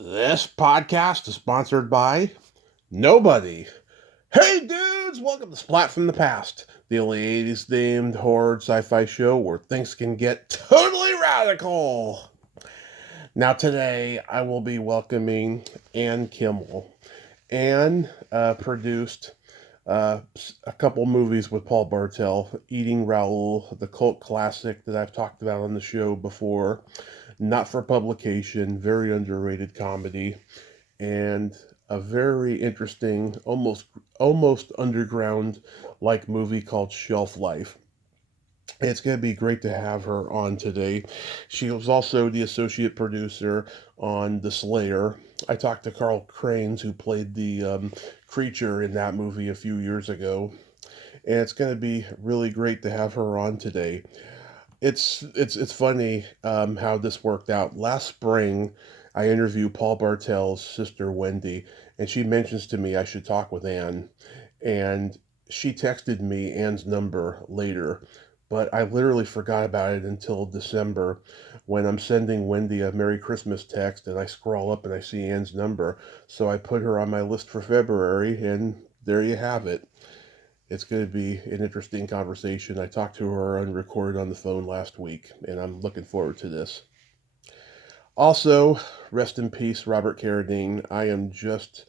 This podcast is sponsored by nobody. Hey dudes, welcome to Splat from the Past, the only 80s themed horror sci-fi show where things can get totally radical. Now today I will be welcoming Anne Kimmel. Anne produced a couple movies with Paul Bartel, Eating Raoul, the cult classic that I've talked about on the show before, not for publication, very underrated comedy, and a very interesting, almost underground like movie called Shelf Life. It's going to be great to have her on today. She was also the associate producer on The Slayer. I talked to Carl Cranes, who played the creature in that movie a few years ago, and it's going to be really great to have her on today. It's funny how this worked out. Last spring, I interviewed Paul Bartel's sister Wendy, and she mentions to me I should talk with Anne, and she texted me Anne's number later, but I literally forgot about it until December when I'm sending Wendy a Merry Christmas text, and I scroll up and I see Anne's number, so I put her on my list for February, and there you have it. It's going to be an interesting conversation. I talked to her unrecorded on the phone last week, and I'm looking forward to this. Also, rest in peace, Robert Carradine. I am just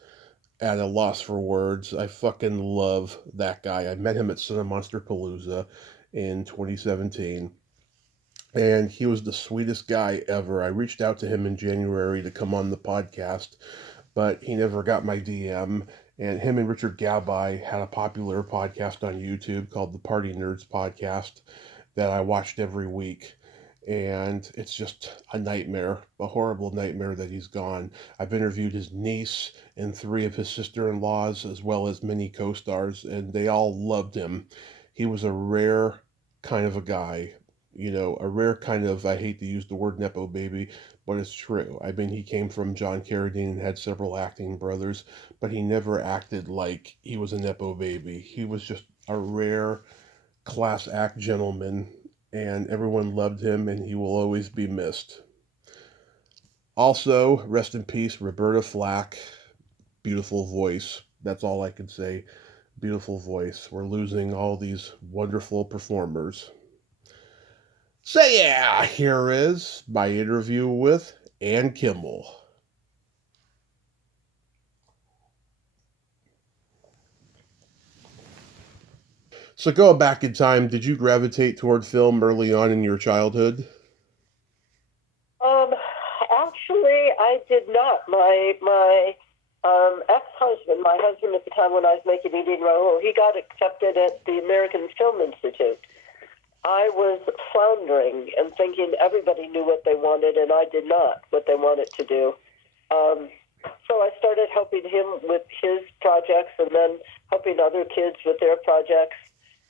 at a loss for words. I fucking love that guy. I met him at Cinemonster Palooza in 2017, and he was the sweetest guy ever. I reached out to him in January to come on the podcast, but he never got my DM. And him and Richard Galby had a popular podcast on YouTube called the Party Nerds Podcast that I watched every week. And it's just a nightmare, a horrible nightmare that he's gone. I've interviewed his niece and three of his sister in laws, as well as many co stars, and they all loved him. He was a rare kind of a guy, a rare kind of, I hate to use the word Nepo baby, but it's true. I mean, he came from John Carradine and had several acting brothers, but he never acted like he was a Nepo baby. He was just a rare class act gentleman, and everyone loved him, and he will always be missed. Also, rest in peace, Roberta Flack. Beautiful voice. That's all I can say. Beautiful voice. We're losing all these wonderful performers. So yeah, here is my interview with Anne Kimmel. So going back in time, did you gravitate toward film early on in your childhood? Um, Actually, I did not. My ex-husband, my husband at the time when I was making Eating Raoul, he got accepted at the American Film Institute. I was floundering and thinking everybody knew what they wanted, and I did not what they wanted to do. Um, so I started helping him with his projects, and then helping other kids with their projects.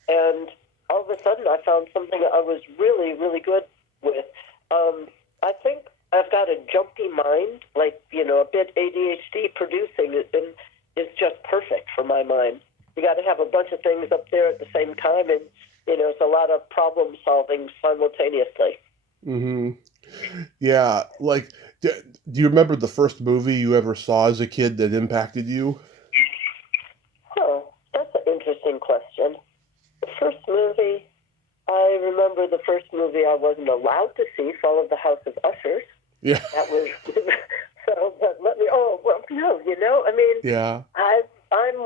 And all of a sudden, I found something I was really, really good with. I think I've got a jumpy mind, like, a bit ADHD. Producing is just perfect for my mind. You got to have a bunch of things up there at the same time, and, it's a lot of problem solving simultaneously. Mm-hmm. Yeah, like, do you remember the first movie you ever saw as a kid that impacted you? Huh, that's an interesting question. The first movie, I remember the first movie I wasn't allowed to see, Fall of the House of Ushers. Yeah, That was so. But let me. Oh well, no. I mean, yeah. I'm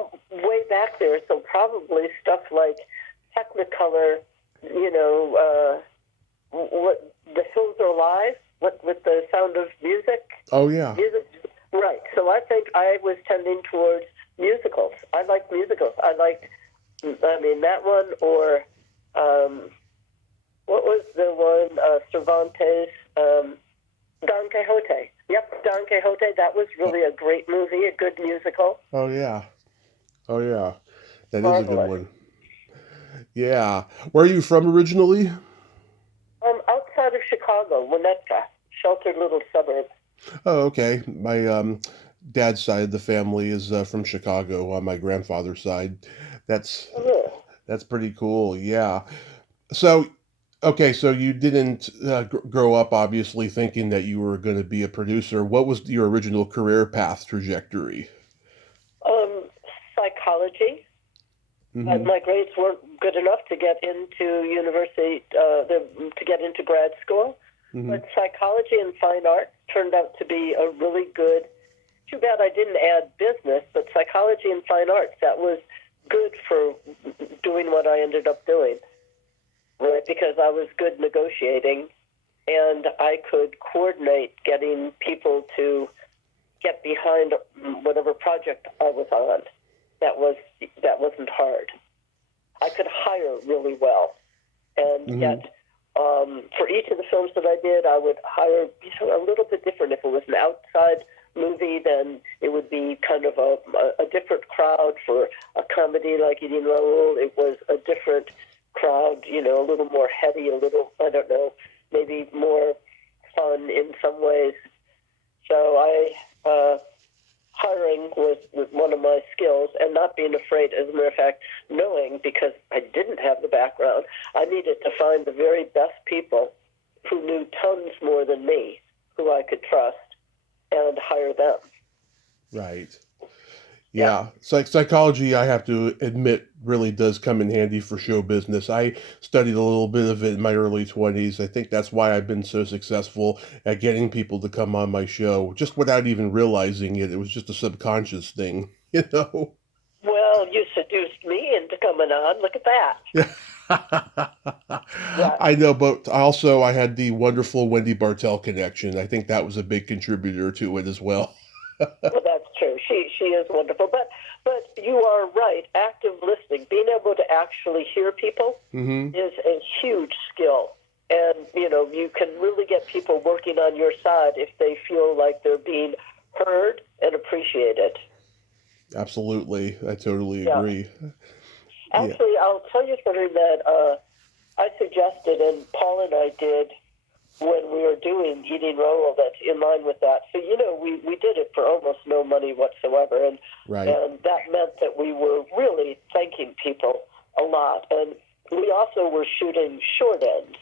way back there, so probably stuff like Technicolor. What The Hills Are Alive. What with the Sound of Music. Oh, yeah. Music. Right. So I think I was tending towards musicals. I liked musicals. That one or what was the one? Cervantes. Don Quixote. Yep, Don Quixote. That was really a great movie, a good musical. Oh, yeah. Oh, yeah. That is a good Marvelous. one. Yeah. Where are you from originally? Outside of Chicago, Winnetka, sheltered little suburb. Oh, okay. My dad's side of the family is from Chicago on my grandfather's side. That's Oh, that's pretty cool. Yeah. So Okay, so you didn't grow up obviously thinking that you were going to be a producer. What was your original career path trajectory? Um, Psychology. Mm-hmm. My grades weren't good enough to get into university, to get into grad school. Mm-hmm. But psychology and fine art turned out to be a really good. Too bad I didn't add business, but psychology and fine arts, that was good for doing what I ended up doing, right? Because I was good negotiating and I could coordinate getting people to get behind whatever project I was on. That wasn't hard. I could hire really well, and Mm-hmm. yet for each of the films that I did, I would hire a little bit different. If it was an outside movie, then it would be kind of a different crowd. For a comedy like Eating Raoul, it was a different crowd, a little more heady, a little, I don't know, maybe more fun in some ways. So hiring was one of my skills, and not being afraid. As a matter of fact, knowing, because I didn't have the background, I needed to find the very best people who knew tons more than me, who I could trust, and hire them. Right. Yeah. Yeah, psychology, I have to admit, really does come in handy for show business. I studied a little bit of it in my early 20s. I think that's why I've been so successful at getting people to come on my show, just without even realizing it. It was just a subconscious thing, you know? Well, you seduced me into coming on. Look at that. Yeah. I know, but also I had the wonderful Wendy Bartel connection. I think that was a big contributor to it as well. Well, that's true. She is wonderful. But you are right. Active listening, being able to actually hear people, Hmm. is a huge skill. And, you can really get people working on your side if they feel like they're being heard and appreciated. Absolutely. I totally Yeah. agree. Yeah. Actually, I'll tell you something that I suggested, and Paul and I did when we were doing Eating Raoul, that's in line with that. So, we did it for almost no money whatsoever, and Right. that meant that we were really thanking people a lot. And we also were shooting short ends.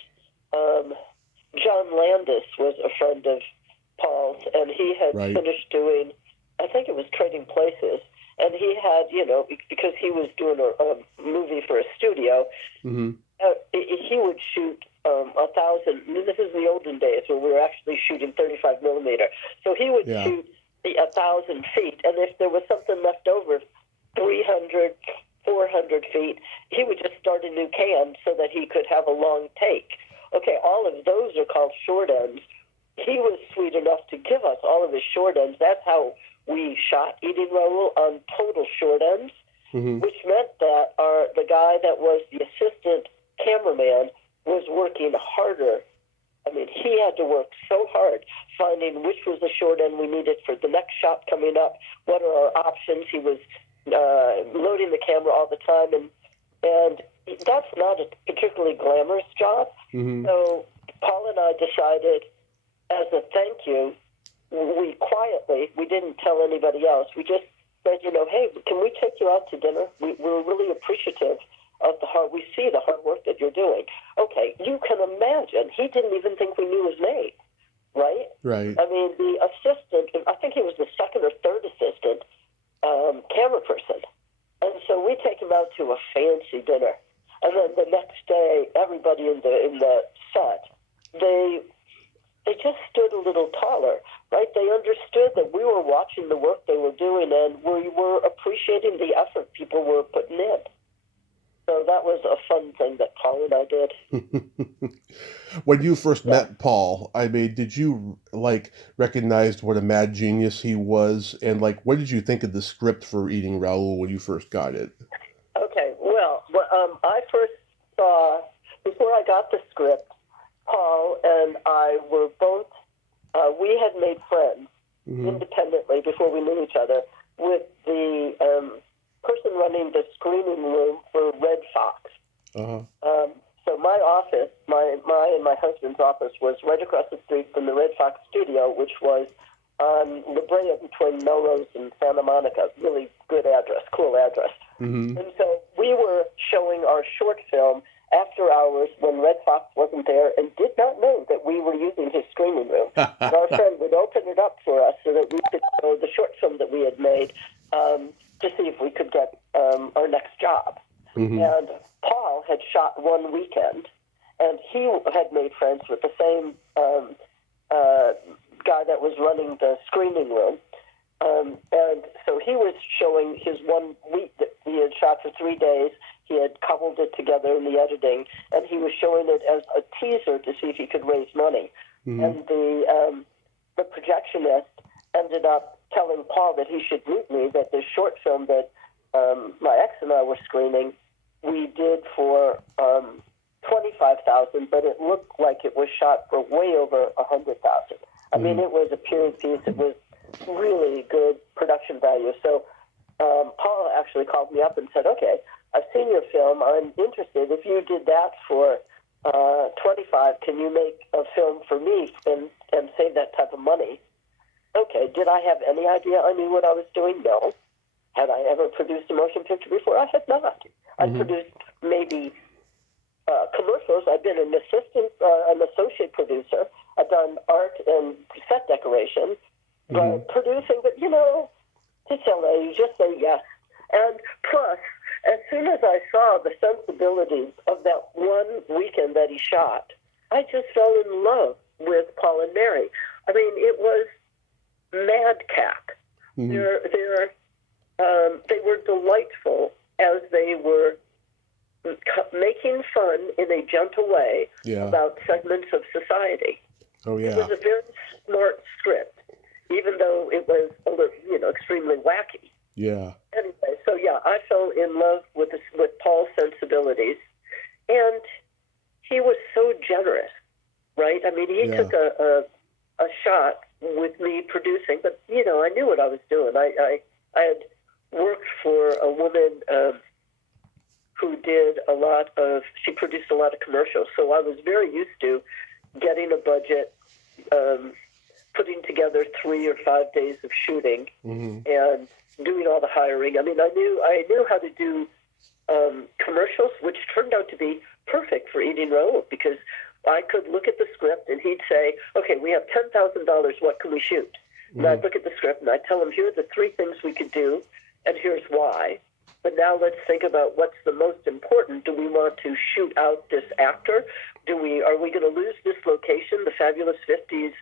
John Landis was a friend of Paul's, and he had Right. finished doing, I think it was Trading Places, and he had, because he was doing a movie for a studio, Hmm. he would shoot 1,000. This is the olden days when we were actually shooting 35 millimeter. So he would Yeah. shoot 1,000 feet, and if there was something left over, 300, 400 feet, he would just start a new can so that he could have a long take. Okay, all of those are called short ends. He was sweet enough to give us all of his short ends. That's how we shot Eating Raoul, on total short ends, Hmm. which meant that the guy that was the assistant cameraman was working harder. I mean, he had to work so hard finding which was the short end we needed for the next shot coming up. What are our options? He was loading the camera all the time, and that's not a particularly glamorous job. Hmm. So Paul and I decided, as a thank you, we didn't tell anybody else. We just said, hey, can we take you out to dinner? We're really appreciative of we see the hard work that you're doing. Okay, you can imagine, he didn't even think we knew his name, right? Right. I mean, the assistant, I think he was the second or third assistant camera person. And so we take him out to a fancy dinner. And then the next day, everybody in the set, they just stood a little taller, right? They understood that we were watching the work they were doing, and we were appreciating the effort people were putting in. So that was a fun thing that Paul and I did. When you first Yeah. met Paul, I mean, did you recognize what a mad genius he was? And what did you think of the script for Eating Raoul when you first got it? Okay, well, I first saw, before I got the script, Paul and I were both, we had made friends independently before we knew each other with the person running the screening room for Red Fox. Uh-huh. So my office, my and my husband's office, was right across the street from the Red Fox studio, which was on La Brea between Melrose and Santa Monica. Really good address, cool address. Hmm. And so we were showing our short film after hours when Red Fox wasn't there and did not know that we were using his screening room. And our friend would open it up for us so that we could show the short film that we had made to see if we could get our next job. Mm-hmm. And Paul had shot one weekend, and he had made friends with the same guy that was running the screening room. And so he was showing his 1 week that he had shot for 3 days. He had cobbled it together in the editing, and he was showing it as a teaser to see if he could raise money. Mm-hmm. And the projectionist ended up telling Paul that he should meet me, that this short film that my ex and I were screening, we did for $25,000, but it looked like it was shot for way over $100,000. I mean, it was a period piece. It was really good production value. So Paul actually called me up and said, okay, I've seen your film. I'm interested. If you did that for 25, can you make a film for me and save that type of money? Okay. Did I have any idea I knew what I was doing? No. Had I ever produced a motion picture before? I had not. I produced maybe commercials. I've been an associate producer. I've done art and set decoration. But producing, but it's LA, you just say yes. And plus, as soon as I saw the sensibilities of that one weekend that he shot, I just fell in love with Paul and Mary. I mean, it was madcap. Mm-hmm. They were delightful as they were making fun in a gentle way about segments of society. Oh, yeah. It was a very smart script, even though it was a little, extremely wacky. Yeah. Anyway, so I fell in love with Paul's sensibilities, and he was so generous, right? I mean, he took a shot with me producing, but I knew what I was doing. I had worked for a woman who did she produced a lot of commercials, so I was very used to getting a budget, putting together 3 or 5 days of shooting, and doing all the hiring. I mean, I knew how to do commercials, which turned out to be perfect for Eating Raoul, because I could look at the script and he'd say, okay, we have $10,000, what can we shoot? And I'd look at the script and I'd tell him, here are the 3 things we could do, and here's why. But now let's think about what's the most important. Do we want to shoot out this actor? Are we going to lose this location, the fabulous 50s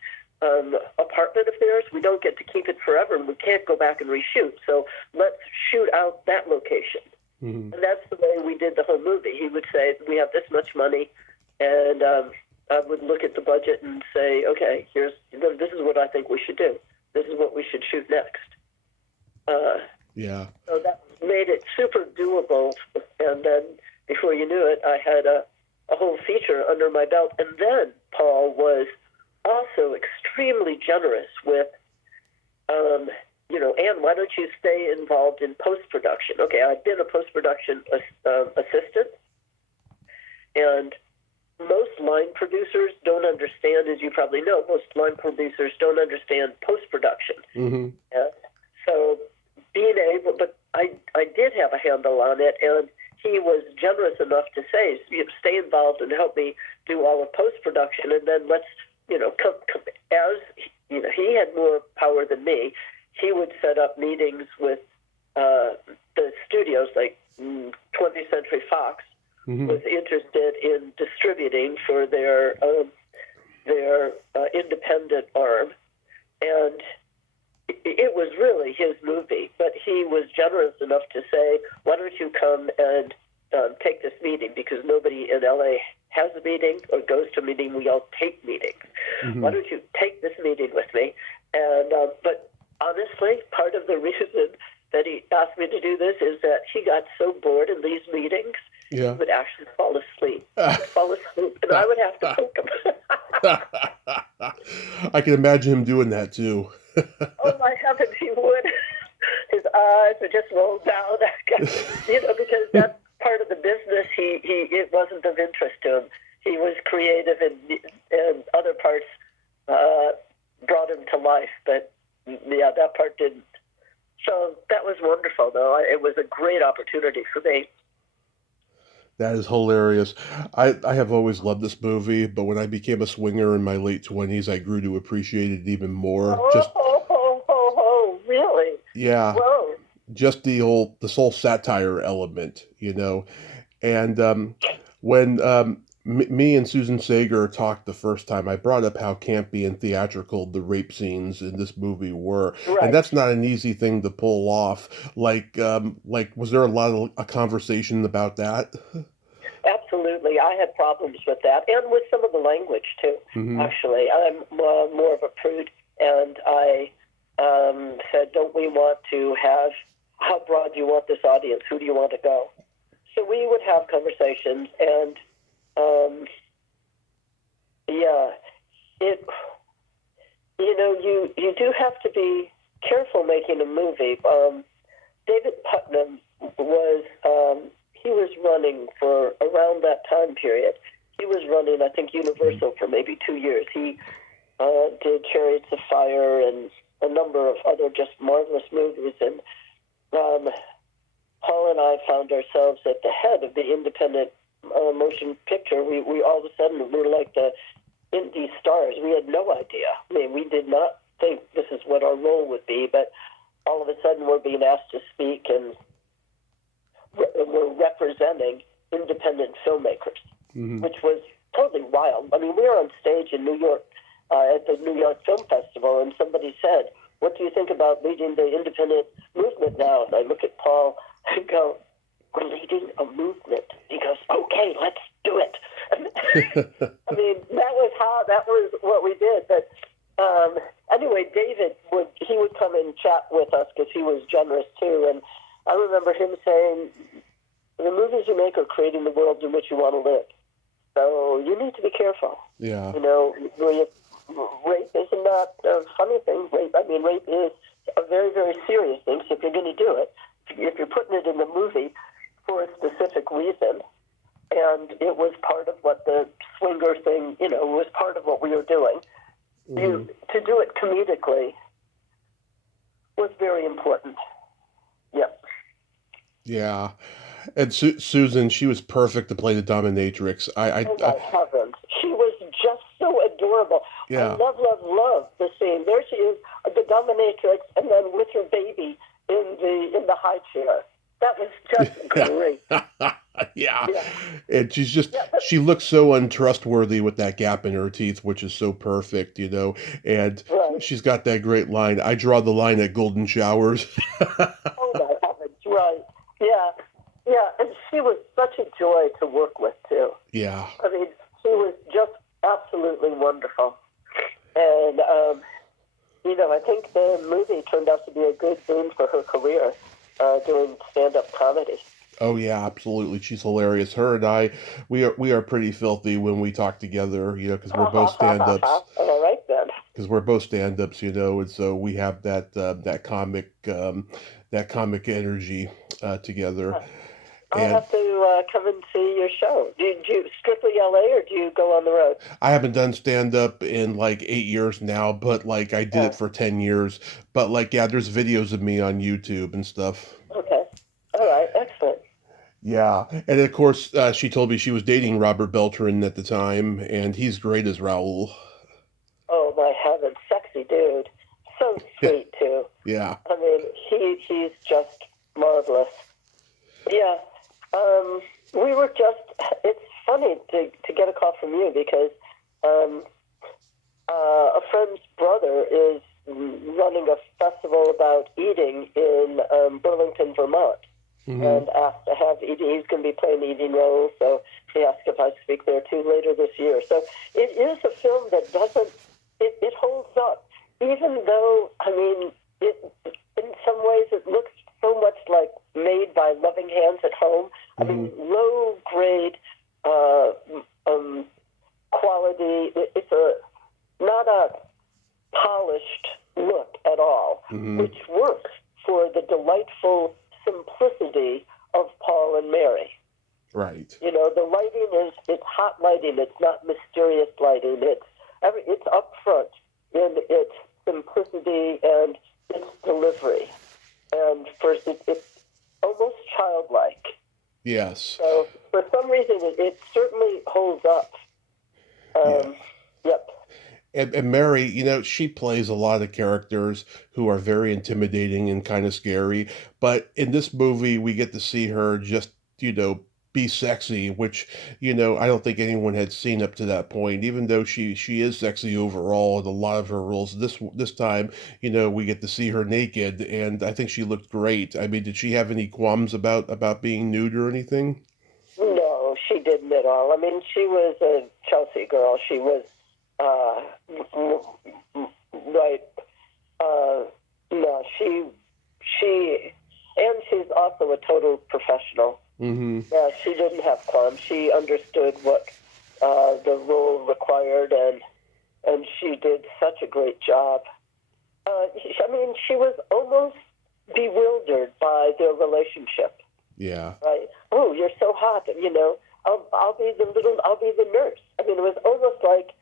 apartment of theirs? We don't get to keep it forever, and we can't go back and reshoot. So let's shoot out that location. Mm-hmm. And that's the way we did the whole movie. He would say, we have this much money, and I would look at the budget and say, okay, this is what I think we should do. This is what we should shoot next. So that made it super doable, and then before you knew it, I had a whole feature under my belt. And then Paul was also extremely generous with, Anne, why don't you stay involved in post-production? Okay, I've been a post-production assistant, and most line producers don't understand, as you probably know, most line producers don't understand post-production. Mm-hmm. So being able, but I did have a handle on it, and he was generous enough to say, stay involved and help me do all of post-production, and then let's, he had more power than me. He would set up meetings with the studios, like 20th Century Fox was interested in distributing for their independent arm, and it was really his movie, but he was generous enough to say, why don't you come and take this meeting, because nobody in LA has a meeting or goes to a meeting. We all take meetings. Mm-hmm. Why don't you take this meeting with me? And but honestly, part of the reason that he asked me to do this is that he got so bored in these meetings, he would actually fall asleep. And I would have to poke him. I can imagine him doing that too. Oh my heavens, he would. His eyes would just roll down, because that's part of the business. It wasn't of interest to him. He was creative, and other parts brought him to life, but that part didn't. So that was wonderful, though. It was a great opportunity for me. That is hilarious. I have always loved this movie, but when I became a swinger in my late 20s, I grew to appreciate it even more. Oh, Just, ho, ho, ho, ho, really? yeah, Whoa. just this whole satire element, you know. And when me and Susan Sager talked the first time, I brought up how campy and theatrical the rape scenes in this movie were, and Right. that's not an easy thing to pull off. Like, was there a lot of a conversation about that? Absolutely. I had problems with that and with some of the language, too, Hmm. actually. I'm more of a prude, and I said, don't we want to have, how broad do you want this audience? Who do you want to go? So we would have conversations, and yeah, it, you do have to be careful making a movie. David Putnam he was running for around that time period. He was running, I think, Universal for maybe 2 years. He did Chariots of Fire and a number of other just marvelous movies. And Paul and I found ourselves at the head of the independent motion picture. We all of a sudden were like the indie stars. We had no idea. I mean, we did not think this is what our role would be, but all of a sudden we're being asked to speak, and we're representing independent filmmakers, Hmm. which was totally wild. I mean, we were on stage in New York at the New York Film Festival, and somebody said, "What do you think about leading the independent movement now?" And I look at Paul and go, "We're leading a movement." He goes, "Okay, let's do it." I mean, that was what we did. But anyway, David would come and chat with us because he was generous too. And I remember him saying, "The movies you make are creating the world in which you want to live. So you need to be careful. Yeah. Rape is not a funny thing. Rape is a very, very serious thing. So if you're going to do it, if you're putting it in the movie for a specific reason, and it was part of what the swinger thing, was part of what we were doing, Hmm. to do it comedically was very important." Yep. Yeah. And Susan, she was perfect to play the dominatrix. Oh my heavens. She was just so adorable. I Yeah. love, love, love the scene. There she is, the dominatrix, and then with her baby in the high chair. That was just great. Yeah. Yeah. And Yeah. she looks so untrustworthy with that gap in her teeth, which is so perfect, and Right. she's got that great line. I draw the line at golden showers. Oh my heavens. Right. Yeah. Yeah. And she was such a joy to work with too. Yeah. I mean, she was just absolutely wonderful. And I think the movie turned out to be a good boon for her career, doing stand-up comedy. Oh yeah, absolutely. She's hilarious. Her and I, we are pretty filthy when we talk together, because we're Ha both ha ha ha stand-ups. ha. All right then. Because we're both stand-ups, and so we have that comic energy together. I'll And have to come and see your show. Do you strictly LA or do you go on the road? I haven't done stand-up in like 8 years now, but like I did it Oh, for 10 years. But like, yeah, there's videos of me on YouTube and stuff. okay. All right. Excellent. Yeah, and of course, she told me she was dating Robert Beltran at the time, and he's great as Raoul. Oh my heavens, sexy dude. So sweet too. Yeah. I mean, he's just marvelous. Yeah. We were just. It's funny to get a call from you because um, a friend's brother is running a festival about eating in Burlington, Vermont, Hmm. and asked to have eating. He's going to be playing eating roles, so he asked if I'd speak there too later this year. So it is a film that doesn't. It holds up, even though in some ways it looks so much like made by loving hands at home. I Hmm. mean, low grade uh, um, quality. It's not a polished look at all, Hmm. which works for the delightful simplicity of Paul and Mary. Right. The lighting it's hot lighting. It's not mysterious lighting. It's upfront in its simplicity and its delivery. And first, it's almost childlike. Yes. So for some reason, it certainly holds up. Yep. And Mary, she plays a lot of characters who are very intimidating and kind of scary. But in this movie, we get to see her just, be sexy, which, I don't think anyone had seen up to that point, even though she is sexy overall in a lot of her roles. This time, we get to see her naked, and I think she looked great. I mean, did she have any qualms about being nude or anything? No, she didn't at all. I mean, she was a Chelsea girl. She was right. No, and she's also a total professional. Mm-hmm. Yeah, she didn't have qualms. She understood what the role required, and she did such a great job. She was almost bewildered by their relationship. Yeah. Right. Oh, you're so hot. I'll be the nurse. I mean, it was almost like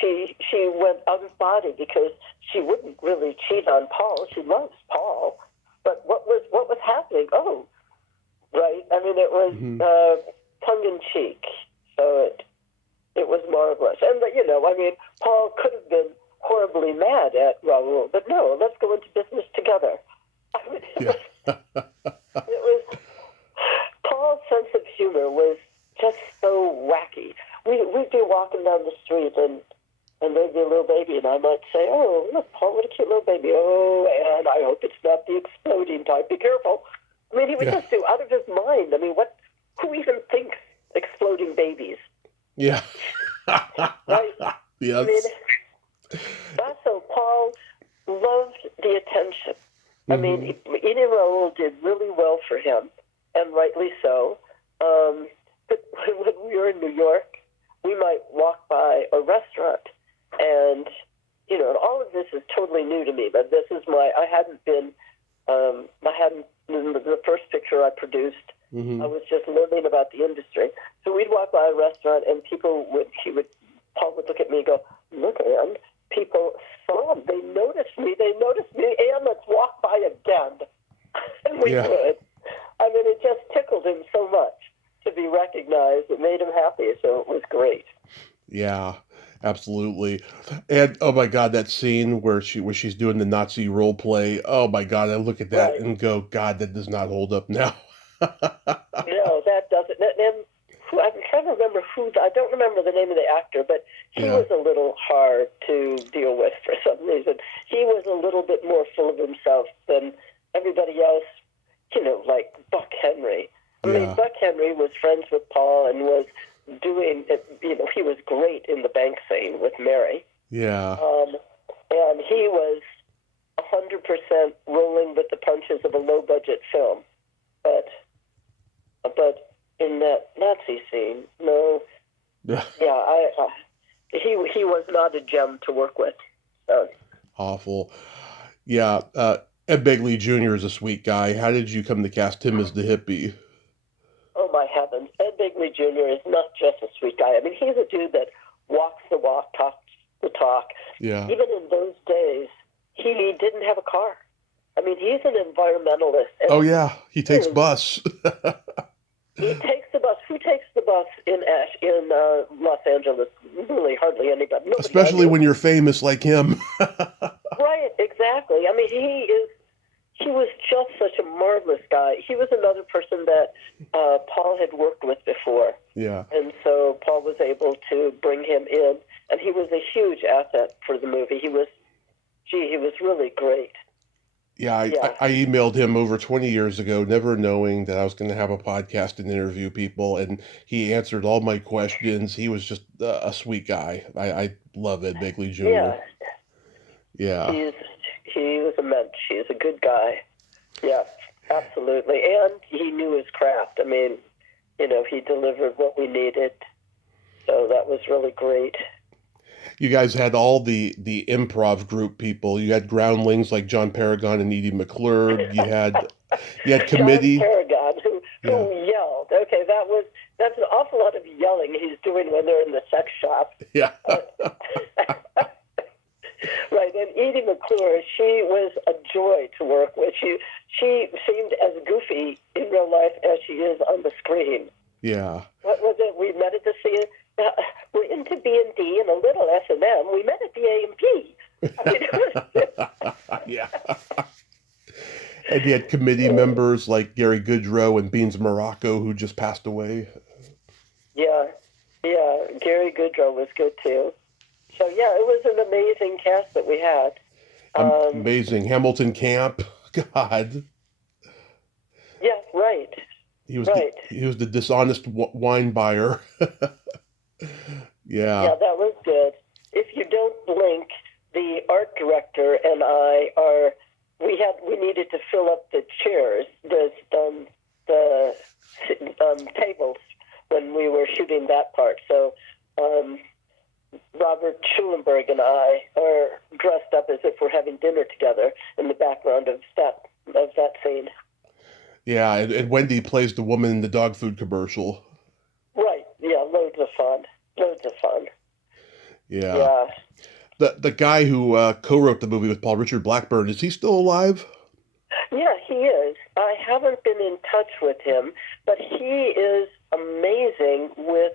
she went out of body because she wouldn't really cheat on Paul. She loves Paul, but what was happening? Oh, right. I mean, it was tongue in cheek. So it was marvelous. And Paul could have been horribly mad at Raoul, but no, let's go into business together. I mean, it was Paul's sense of humor was just so wacky. We'd be walking down the street and there'd be a little baby, and I might say, "Oh, look, Paul, what a cute little baby. Oh, and I hope it's not the exploding type. Be careful." I mean, he would just do out of his mind. I mean, who even thinks exploding babies? Yeah. Right? Yes. I mean, also, Paul loved the attention. Mm-hmm. I mean, Edie Raoul did really well for him, and rightly so. But when we were in New York, we might walk by a restaurant, and all of this is totally new to me. But this is the first picture I produced. Mm-hmm. I was just learning about the industry. So we'd walk by a restaurant, and Paul would look at me and go, "Look, Anne, people saw him. They noticed me. Anne, let's walk by again." And we would. I mean, it just tickled him so much to be recognized. It made him happy, so it was great. Yeah, absolutely. And oh my God, that scene where she's doing the Nazi role play. Oh my God, I look at that and go, God, that does not hold up now. No, that doesn't. And I'm trying to remember I don't remember the name of the actor, but he was a little hard to deal with for some reason. He was a little bit more full of himself than everybody else, like Buck Henry. I mean, Buck Henry was friends with Paul and was doing, he was great in the bank scene with Mary. Yeah. And he was 100% rolling with the punches of a low-budget film. But in that Nazi scene, no. He was not a gem to work with. So. Awful. Yeah. Ed Begley Jr. is a sweet guy. How did you come to cast him as the hippie? Oh, my heavens. Ed Begley Jr. is not just a sweet guy. I mean, he's a dude that walks the walk, talks the talk. Yeah. Even in those days, he didn't have a car. I mean, he's an environmentalist. Oh, yeah. He takes bus. He takes the bus. Who takes the bus in Los Angeles? Really, hardly anybody. Nobody. Especially when you're famous like him. Right, exactly. I mean, he was just such a marvelous guy. He was another person that Paul had worked with before. Yeah. And so Paul was able to bring him in, and he was a huge asset for the movie. He was really great. Yeah, I emailed him over 20 years ago, never knowing that I was going to have a podcast and interview people, and he answered all my questions. He was just a sweet guy. I love Ed Begley Jr. Yeah. He was a mensch. He's a good guy. Yeah, absolutely. And he knew his craft. I mean, he delivered what we needed. So that was really great. You guys had all the improv group people. You had groundlings like John Paragon and Edie McClure. You had committee. John Paragon, who yelled. Okay, that's an awful lot of yelling he's doing when they're in the sex shop. Yeah. Right, and Edie McClure, she was a joy to work with. She seemed as goofy in real life as she is on the screen. Yeah. What was it? We met at the theater. We're into B&D and a little S&M. We met at the A&P. I mean, it was Yeah. And he had committee members like Gary Goodrow and Beans Morocco, who just passed away. yeah, Gary Goodrow was good too. So yeah, it was an amazing cast that we had. Amazing. Hamilton Camp. God. Yeah, right. He was Right. he was the dishonest wine buyer. Yeah. Yeah, that was good. If you don't blink, the art director and I are. We needed to fill up the chairs, the tables when we were shooting that part. So Robert Schulenberg and I are dressed up as if we're having dinner together in the background of that scene. Yeah, and Wendy plays the woman in the dog food commercial. Right. Yeah, loads of fun. Loads of fun. Yeah. Yeah. The guy who co-wrote the movie with Paul, Richard Blackburn, is he still alive? Yeah, he is. I haven't been in touch with him, but he is amazing with,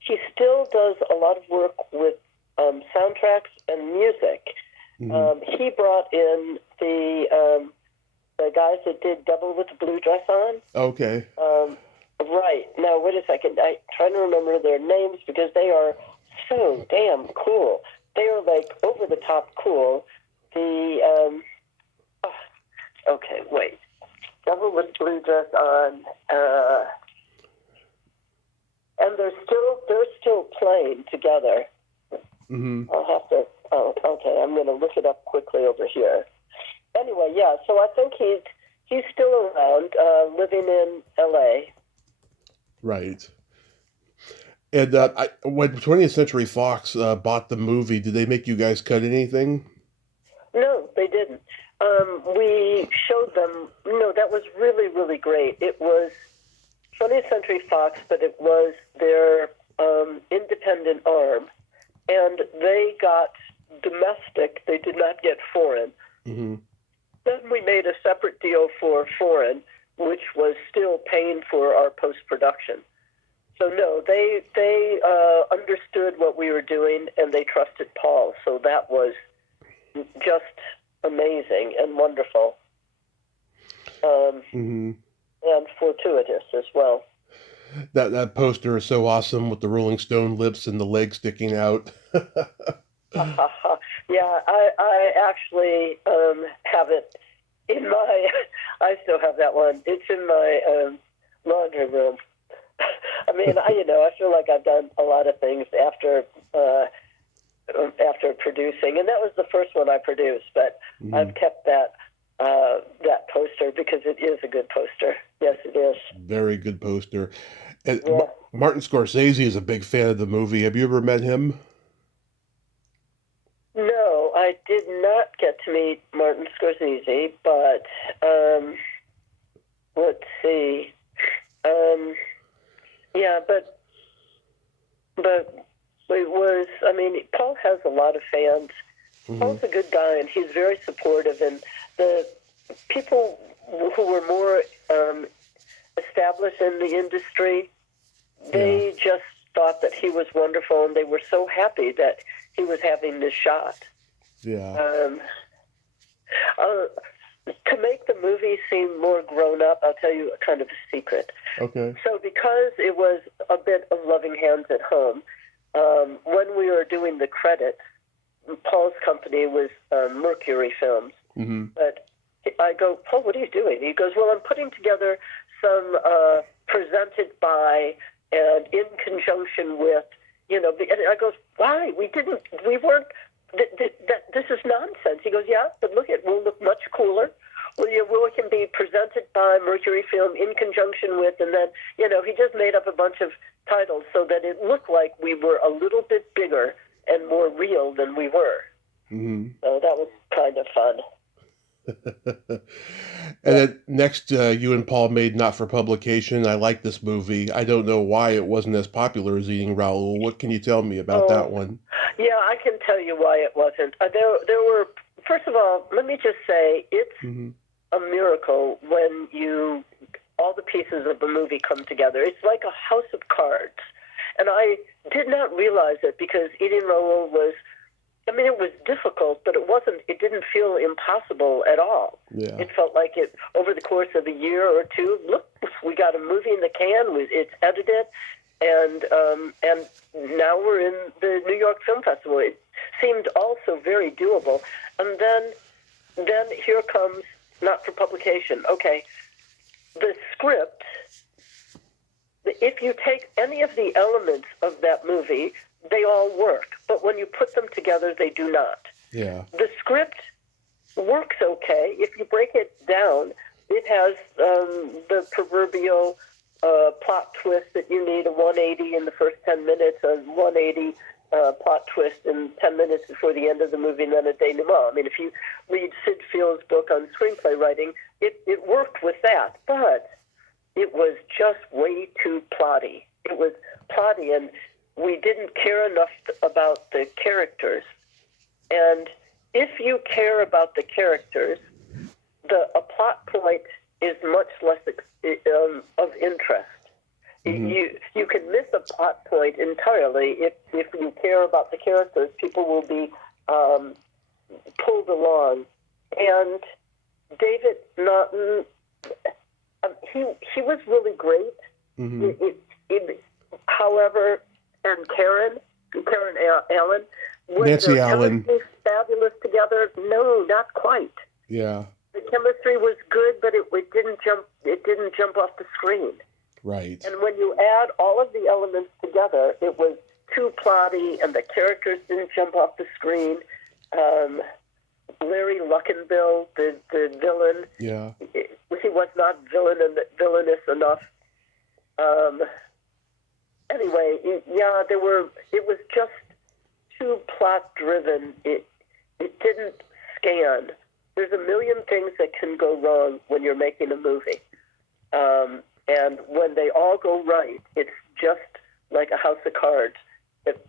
he still does a lot of work with soundtracks and music. Mm-hmm. He brought in the guys that did Devil with the Blue Dress On. Okay. Right. Now, wait a second. I'm trying to remember their names because they are so damn cool. They are like over the top cool. Okay, wait. Devil with Blue Dress On. And they're still playing together. Mm-hmm. I'll have to. Oh, okay. I'm going to look it up quickly over here. Anyway, yeah. So I think he's still around, living in L.A. Right. And when 20th Century Fox bought the movie, did they make you guys cut anything? No, they didn't. We showed them. No, that was really, really great. It was 20th Century Fox, but it was their independent arm, and they got domestic. They did not get foreign. Mm-hmm. Then we made a separate deal for foreign, which was still paying for our post-production. So no, they understood what we were doing, and they trusted Paul. So that was just amazing and wonderful, Mm-hmm. and fortuitous as well. That poster is so awesome with the Rolling Stone lips and the leg sticking out. Yeah, I actually have it in my. I still have that one. It's in my laundry room. I mean, I feel like I've done a lot of things after producing, and that was the first one I produced. But Mm-hmm. I've kept that poster because it is a good poster. Yes, it is. Very good poster. And Yeah. Martin Scorsese is a big fan of the movie. Have you ever met him? No, I did not get to meet Martin Scorsese, but let's see. Yeah, but it was. I mean, Paul has a lot of fans. Mm-hmm. Paul's a good guy, and he's very supportive. And the people who were more established in the industry, they just thought that he was wonderful, and they were so happy that he was having this shot. Yeah. To make the movie seem more grown up, I'll tell you a kind of a secret. Okay. So because it was a bit of Loving Hands at Home, when we were doing the credits, Paul's company was Mercury Films. Mm-hmm. But I go, Paul, what are you doing? He goes, well, I'm putting together some presented by and in conjunction with, and I goes, why? We weren't, this is nonsense. He goes, yeah, but look, it will look much cooler. Well, it can be presented by Mercury Film in conjunction with, and then, he just made up a bunch of titles so that it looked like we were a little bit bigger and more real than we were. Mm-hmm. So that was kind of fun. And then next, you and Paul made Not for Publication. I like this movie. I don't know why it wasn't as popular as Eating Raoul. What can you tell me about that one? Yeah, I can tell you why it wasn't. There were, first of all, let me just say, it's Mm-hmm. a miracle when you all the pieces of the movie come together. It's like a house of cards. And I did not realize it because Eating Raoul was, it was difficult, but it didn't feel impossible at all. Yeah. It felt like it, over the course of a year or two, look, we got a movie in the can, it's edited, and now we're in the New York Film Festival. It seemed also very doable. And then here comes Not for Publication. Okay, the script, if you take any of the elements of that movie, they all work. But when you put them together, they do not. Yeah. The script works okay. If you break it down, it has the proverbial plot twist that you need a 180 in the first 10 minutes, a 180 plot twist in 10 minutes before the end of the movie, and then a denouement. If you read Sid Field's book on screenplay writing, it worked with that, but it was just way too plotty. It was plotty, and we didn't care enough about the characters. And if you care about the characters, a plot point is much less of interest. Mm-hmm. You can miss a plot point entirely if you care about the characters. People will be pulled along. And David Naughton, he was really great. Mm-hmm. However, and Karen Allen, was Nancy their Allen, chemistry fabulous together? No, not quite. Yeah. The chemistry was good, but it didn't jump off the screen. Right. And when you add all of the elements together, it was too plotty, and the characters didn't jump off the screen. Larry Luckenbill, the villain, yeah, he was not villainous enough. Anyway, it was just too plot driven. It didn't scan. There's a million things that can go wrong when you're making a movie. And when they all go right, it's just like a house of cards that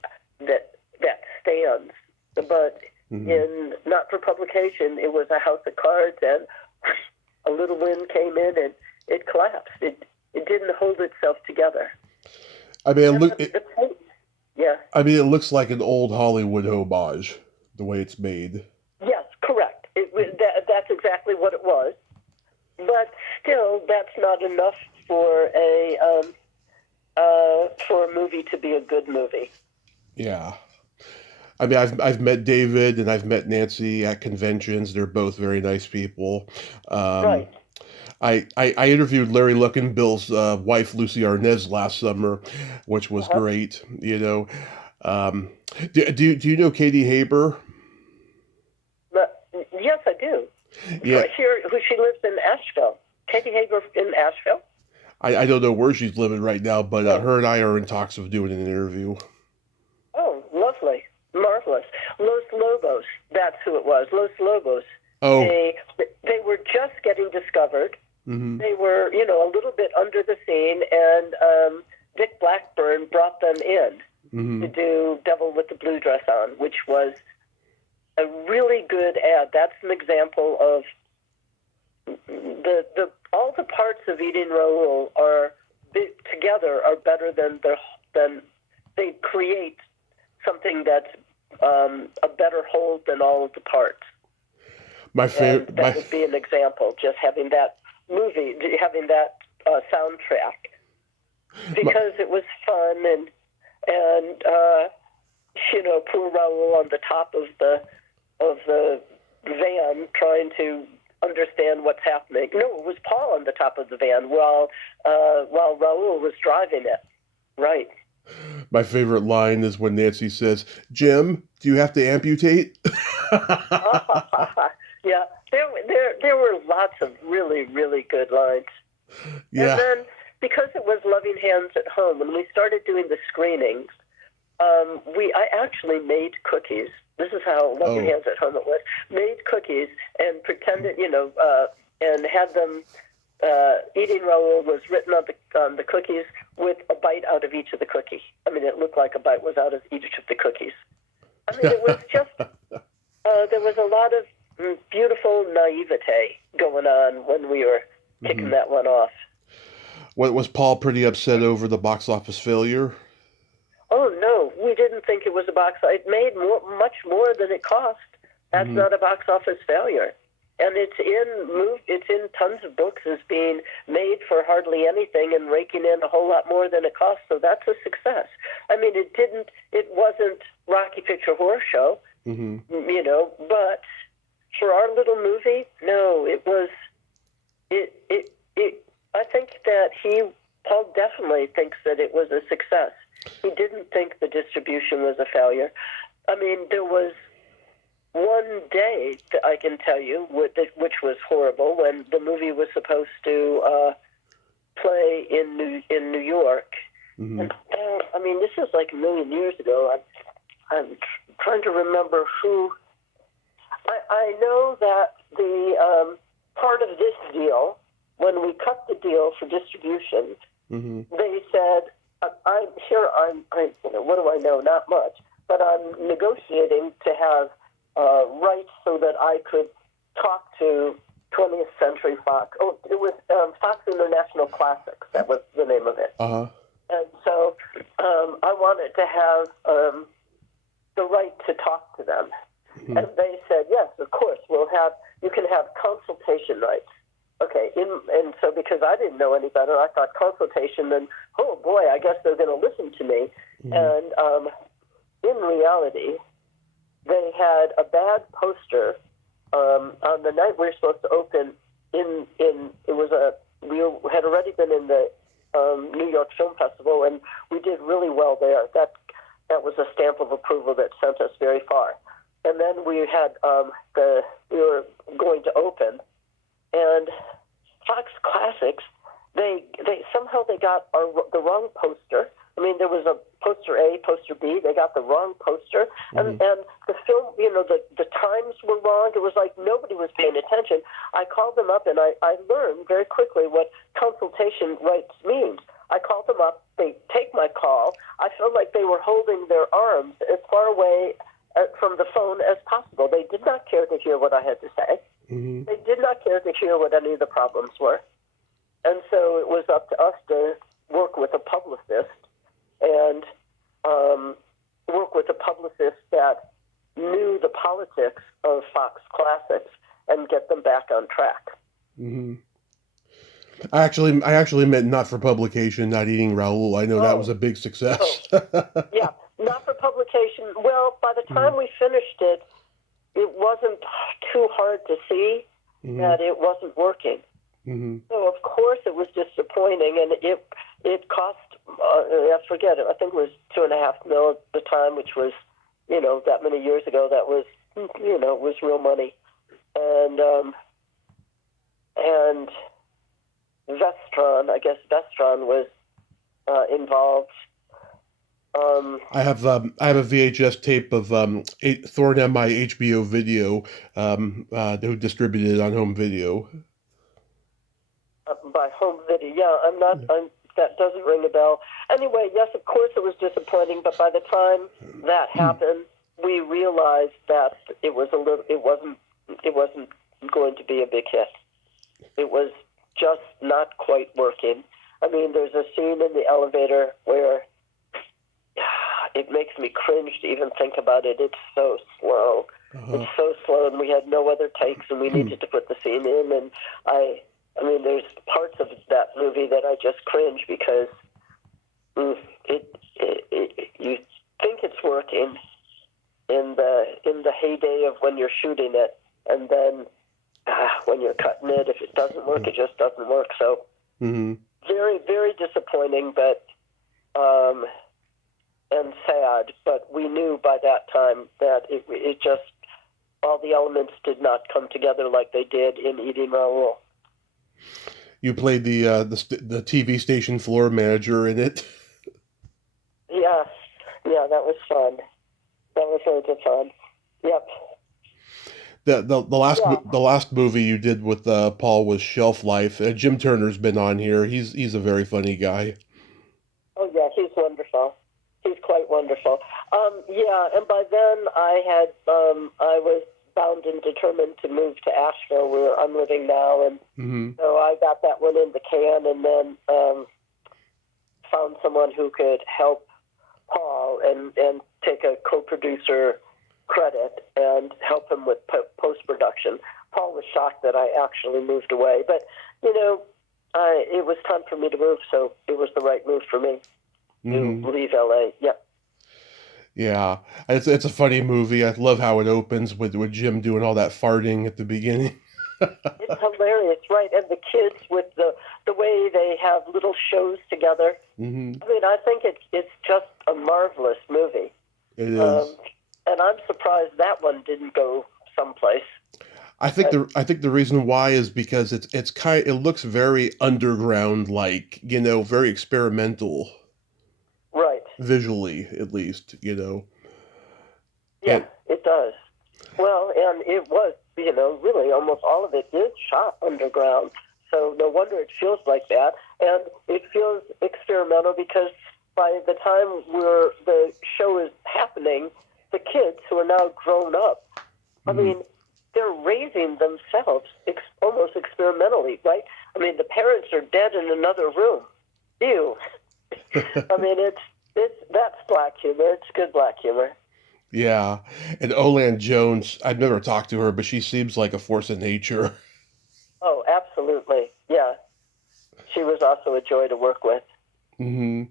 stands. But mm-hmm. in Not for Publication, it was a house of cards, and a little wind came in and it collapsed. It didn't hold itself together. It looks like an old Hollywood homage, the way it's made. Yes, correct. That's exactly what it was. But still, that's not enough for a movie to be a good movie. Yeah. I've met David and I've met Nancy at conventions. They're both very nice people. Right. I interviewed Larry Luckenbill's wife, Lucy Arnez, last summer, which was great. Do you know Katie Haber? Yes, I do. Yeah. She lives in Asheville. Katie Haber in Asheville? I don't know where she's living right now, but her and I are in talks of doing an interview. Oh, lovely. Marvelous. Los Lobos, that's who it was. Los Lobos. Oh. They were just getting discovered. Mm-hmm. They were, a little bit under the scene, and Dick Blackburn brought them in mm-hmm. to do Devil with the Blue Dress On, which was a really good ad. That's an example of all the parts of Eating Raoul together are better than they create something that's a better whole than all of the parts. That would be an example, just having that movie, having that soundtrack, because it was fun and poor Raoul on the top of the van trying to understand what's happening. No, it was Paul on the top of the van while Raoul was driving it. Right. My favorite line is when Nancy says, "Jim, do you have to amputate?" Yeah, there were lots of really, really good lines. Yeah. And then, because it was Loving Hands at Home, when we started doing the screenings, I actually made cookies. This is how Loving Hands at Home it was. Made cookies and pretended, and had them. Eating Raoul was written on the cookies with a bite out of each of the cookies. It looked like a bite was out of each of the cookies. It was just, there was a lot of beautiful naivete going on when we were kicking mm-hmm. that one off. What was Paul pretty upset over the box office failure? Oh no, we didn't think it was a box. It made much more than it cost. That's not a box office failure, and it's in tons of books as being made for hardly anything and raking in a whole lot more than it cost. So that's a success. I mean, it wasn't Rocky Picture Horror Show, but for our little movie, no, it was. I think that Paul definitely thinks that it was a success. He didn't think the distribution was a failure. I mean, there was one day that I can tell you, which was horrible, when the movie was supposed to play in New York. And, I mean, this is like a million years ago. I'm trying to remember who. I know that the part of this deal, when we cut the deal for distribution, they said, what do I know? Not much, but I'm negotiating to have rights so that I could talk to 20th Century Fox. Oh, it was Fox International Classics. That was the name of it. And so I wanted to have the right to talk to them. And they said, yes, of course, you can have consultation rights. Okay, and so because I didn't know any better, I thought consultation, and oh boy, I guess they're going to listen to me. And in reality, they had a bad poster on the night we were supposed to open. We had already been in the New York Film Festival, and we did really well there. That was a stamp of approval that sent us very far. And then we had we were going to open. And Fox Classics, they somehow got the wrong poster. I mean, there was a poster A, poster B. They got the wrong poster, and the film, the times were wrong. It was like nobody was paying attention. I called them up, and I learned very quickly what consultation rights means. I called them up. They take my call. I felt like they were holding their arms as far away from the phone as possible. They did not care to hear what I had to say. They did not care to hear what any of the problems were. And so it was up to us to work with a publicist and work with a publicist that knew the politics of Fox Classics and get them back on track. I actually meant not for publication, not eating Raoul. I know that was a big success. Yeah, not for publication. Well, by the time we finished it, it wasn't too hard to see that it wasn't working. So, of course, it was disappointing, and it cost, I forget it, I think it was $2.5 million at the time, which was, that many years ago, that was, it was real money. And Vestron, I guess Vestron was involved. I have a VHS tape of Thorn on my HBO video, who distributed it on home video. By home video, yeah, that doesn't ring a bell. Anyway, yes, of course it was disappointing, but by the time that happened, we realized that it wasn't going to be a big hit. It was just not quite working. I mean, there's a scene in the elevator where it makes me cringe to even think about it. It's so slow. It's so slow, and we had no other takes, and we needed to put the scene in. And I mean, there's parts of that movie that I just cringe because you think it's working in the heyday of when you're shooting it, and then when you're cutting it, if it doesn't work, it just doesn't work. So very, very disappointing, but and sad. But we knew by that time that it just, all the elements did not come together like they did in Eating Raoul. You played the TV station floor manager in it. Yeah, that was fun. That was loads of fun. Yep. The last movie you did with Paul was Shelf Life. Jim Turner's been on here. He's a very funny guy. Oh yeah, he's wonderful. He's quite wonderful. And by then I was bound and determined to move to Asheville, where I'm living now, and Mm-hmm. so I got that one in the can, and then found someone who could help Paul and take a co-producer credit and help him with post-production. Paul was shocked that I actually moved away, but it was time for me to move, so it was the right move for me to leave LA. Yep. Yeah, it's a funny movie. I love how it opens with Jim doing all that farting at the beginning. It's hilarious, right? And the kids with the way they have little shows together. Mm-hmm. I mean, I think it's just a marvelous movie. It is. And I'm surprised that one didn't go someplace. I think the reason why is because it looks very underground, like, very experimental. Right. Visually, at least, Yeah, it does. Well, and it was, really almost all of it is shot underground. So no wonder it feels like that. And it feels experimental because by the time the show is happening, the kids who are now grown up, I mean, they're raising themselves almost experimentally, right? I mean, the parents are dead in another room. Ew. I mean, that's black humor. It's good black humor. Yeah, and Olan Jones, I've never talked to her, but she seems like a force of nature. Oh, absolutely. Yeah. She was also a joy to work with. Mm-hmm.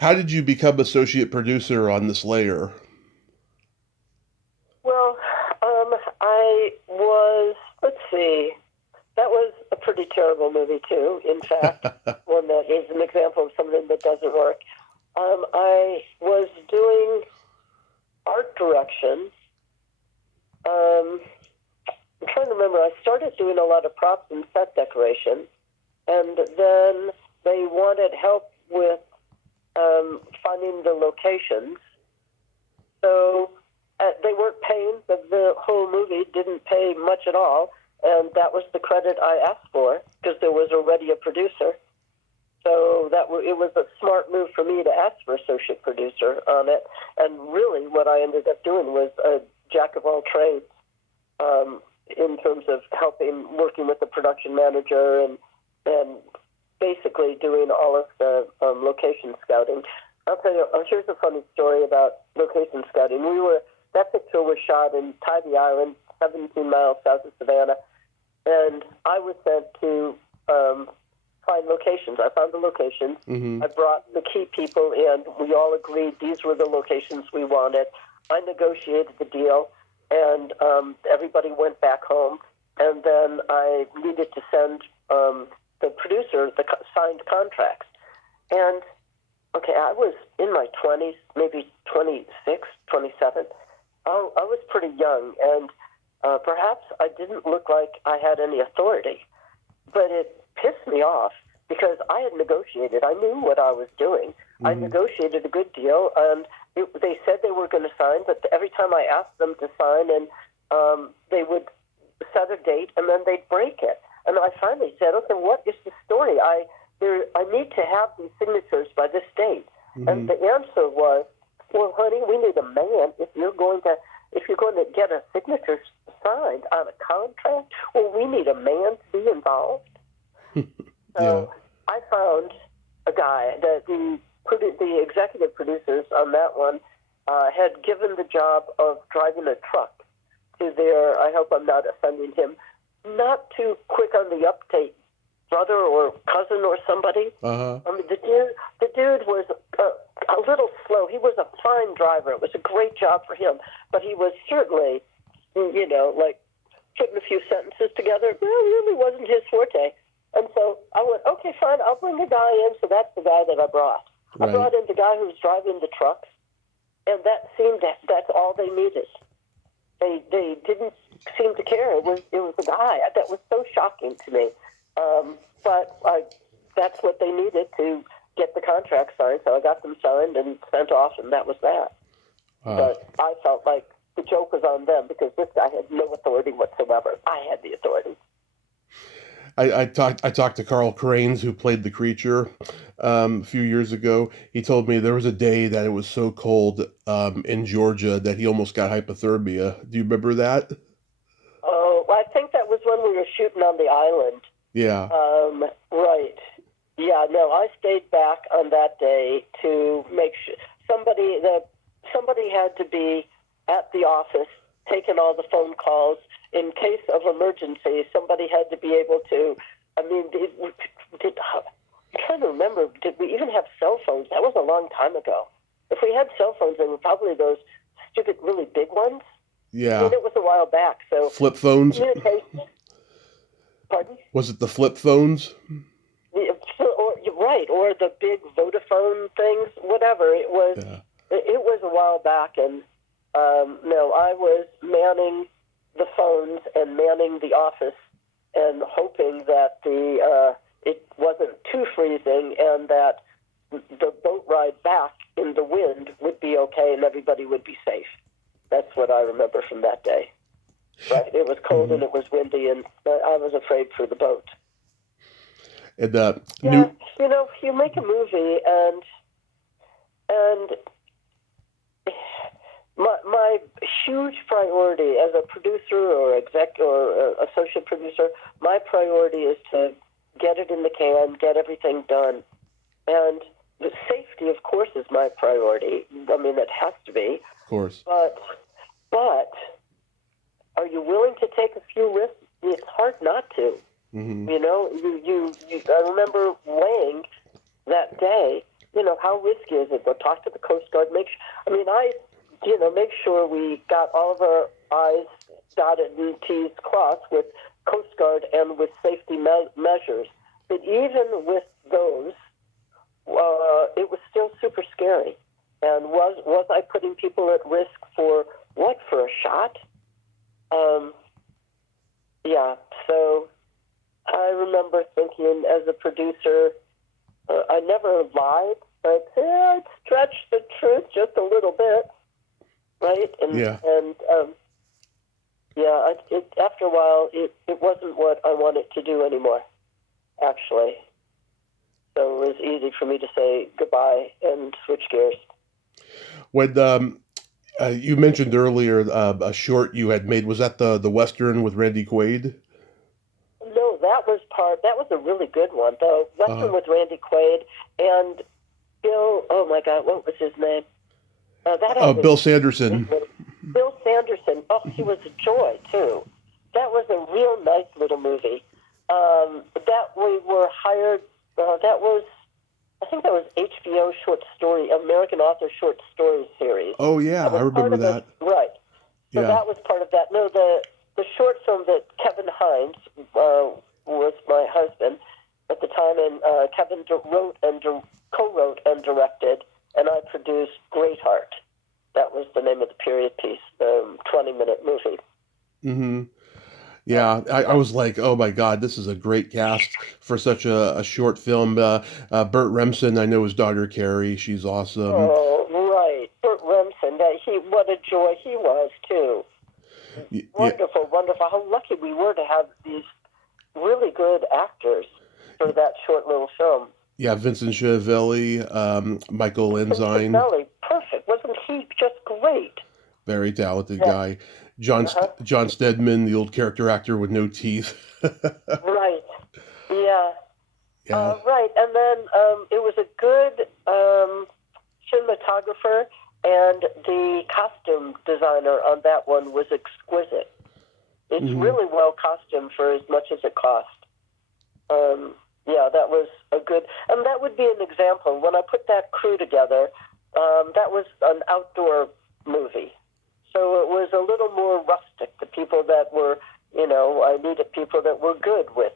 How did you become associate producer on this layer? Well, let's see, that was a pretty terrible movie, too. In fact, one that is an example of something that doesn't work. I was doing art direction. I'm trying to remember. I started doing a lot of props and set decoration, and then they wanted help with finding the locations. So they weren't paying. The whole movie didn't pay much at all, and that was the credit I asked for because there was already a producer. So it was a smart move for me to ask for associate producer on it. And really what I ended up doing was a jack of all trades in terms of working with the production manager and basically doing all of the location scouting. I'll tell you, here's a funny story about location scouting. That picture was shot in Tybee Island, 17 miles south of Savannah, and I was sent to find locations. I found the locations. Mm-hmm. I brought the key people in. We all agreed these were the locations we wanted. I negotiated the deal, and everybody went back home. And then I needed to send the producer the signed contracts. And, okay, I was in my 20s, maybe 26, 27. I was pretty young, and perhaps I didn't look like I had any authority. But it pissed me off because I had negotiated. I knew what I was doing. Mm-hmm. I negotiated a good deal, and they said they were going to sign, but every time I asked them to sign, and they would set a date, and then they'd break it. And I finally said, okay, what is the story? I need to have these signatures by this date. Mm-hmm. And the answer was, well, honey, we need a man if you're going to get a signature signed on a contract. Well, we need a man to be involved. So I found a guy that the executive producers on that one had given the job of driving a truck to their, I hope I'm not offending him, not too quick on the uptake brother or cousin or somebody. Uh-huh. I mean, the dude was a little slow. He was a fine driver. It was a great job for him, but he was certainly, like putting a few sentences together. It really wasn't his forte. And so I went, okay, fine, I'll bring the guy in. So that's the guy that I brought. Right. I brought in the guy who was driving the trucks, and that's all they needed. They didn't seem to care. It was the guy. That was so shocking to me. But that's what they needed to get the contract signed. So I got them signed and sent off, and that was that. But I felt like the joke was on them because this guy had no authority whatsoever. I had the authority. I talked to Carl Cranes, who played the creature, a few years ago. He told me there was a day that it was so cold, in Georgia, that he almost got hypothermia. Do you remember that? Oh, I think that was when we were shooting on the island. Yeah. Right. Yeah, no, I stayed back on that day to make sure somebody had to be at the office taking all the phone calls in case of emergency. Somebody had to be able to. I mean, I'm trying to remember. Did we even have cell phones? That was a long time ago. If we had cell phones, they were probably those stupid, really big ones. I Yeah. mean, it was a while back. So Flip phones? communication. Pardon? Was it the flip phones? Right, or the big Vodafone things, whatever. It was. Yeah. It was a while back, and no, I was manning the phones and manning the office, and hoping that it wasn't too freezing, and that the boat ride back in the wind would be okay, and everybody would be safe. That's what I remember from that day. Right, it was cold and it was windy, and I was afraid for the boat. And Yeah, you make a movie, and my huge priority as a producer or exec or associate producer, my priority is to get it in the can, get everything done, and the safety, of course, is my priority. I mean, it has to be. of course. But are you willing to take a few risks? It's hard not to. Mm-hmm. I remember weighing that day, how risky is it? Well, talk to the Coast Guard. Make sure we got all of our I's dotted and T's crossed with Coast Guard and with safety measures. But even with those, it was still super scary. And was I putting people at risk for what? For a shot? Yeah. So I remember thinking, as a producer, I never lied, but I'd stretch the truth just a little bit, right? After a while, it wasn't what I wanted to do anymore, actually. So it was easy for me to say goodbye and switch gears. When you mentioned earlier, a short you had made, was that the Western with Randy Quaid? No, that was a really good one. The Western with Randy Quaid and Bill, oh my God, what was his name? Bill Sanderson. Bill Sanderson. Oh, he was a joy, too. That was a real nice little movie. That we were hired, I think that was HBO short story, American Author Short Story Series. Oh, yeah, I remember that. Right. So Yeah. that was part of that. No, the short film that Kevin Hines was my husband at the time, and Kevin wrote and co-wrote and directed, and I produced Greatheart. That was the name of the period piece, the 20-minute movie. Mm-hmm. Yeah, I was like, oh my God, this is a great cast for such a short film. Burt Remsen, I know his daughter Carrie, she's awesome. Oh, right. Burt Remsen, what a joy he was, too. Wonderful, wonderful. How lucky we were to have these really good actors for that short little film. Yeah, Vincent Schiavelli, Michael Ensign. Schiavelli, perfect. Wasn't he just great? Very talented guy. John Stedman, the old character actor with no teeth. Right. Yeah. Yeah. Right. And then it was a good cinematographer, and the costume designer on that one was exquisite. It's really well costumed for as much as it cost. Yeah, that was a good, and that would be an example. When I put that crew together, that was an outdoor movie. So it was a little more rustic. The people that were, I needed people that were good with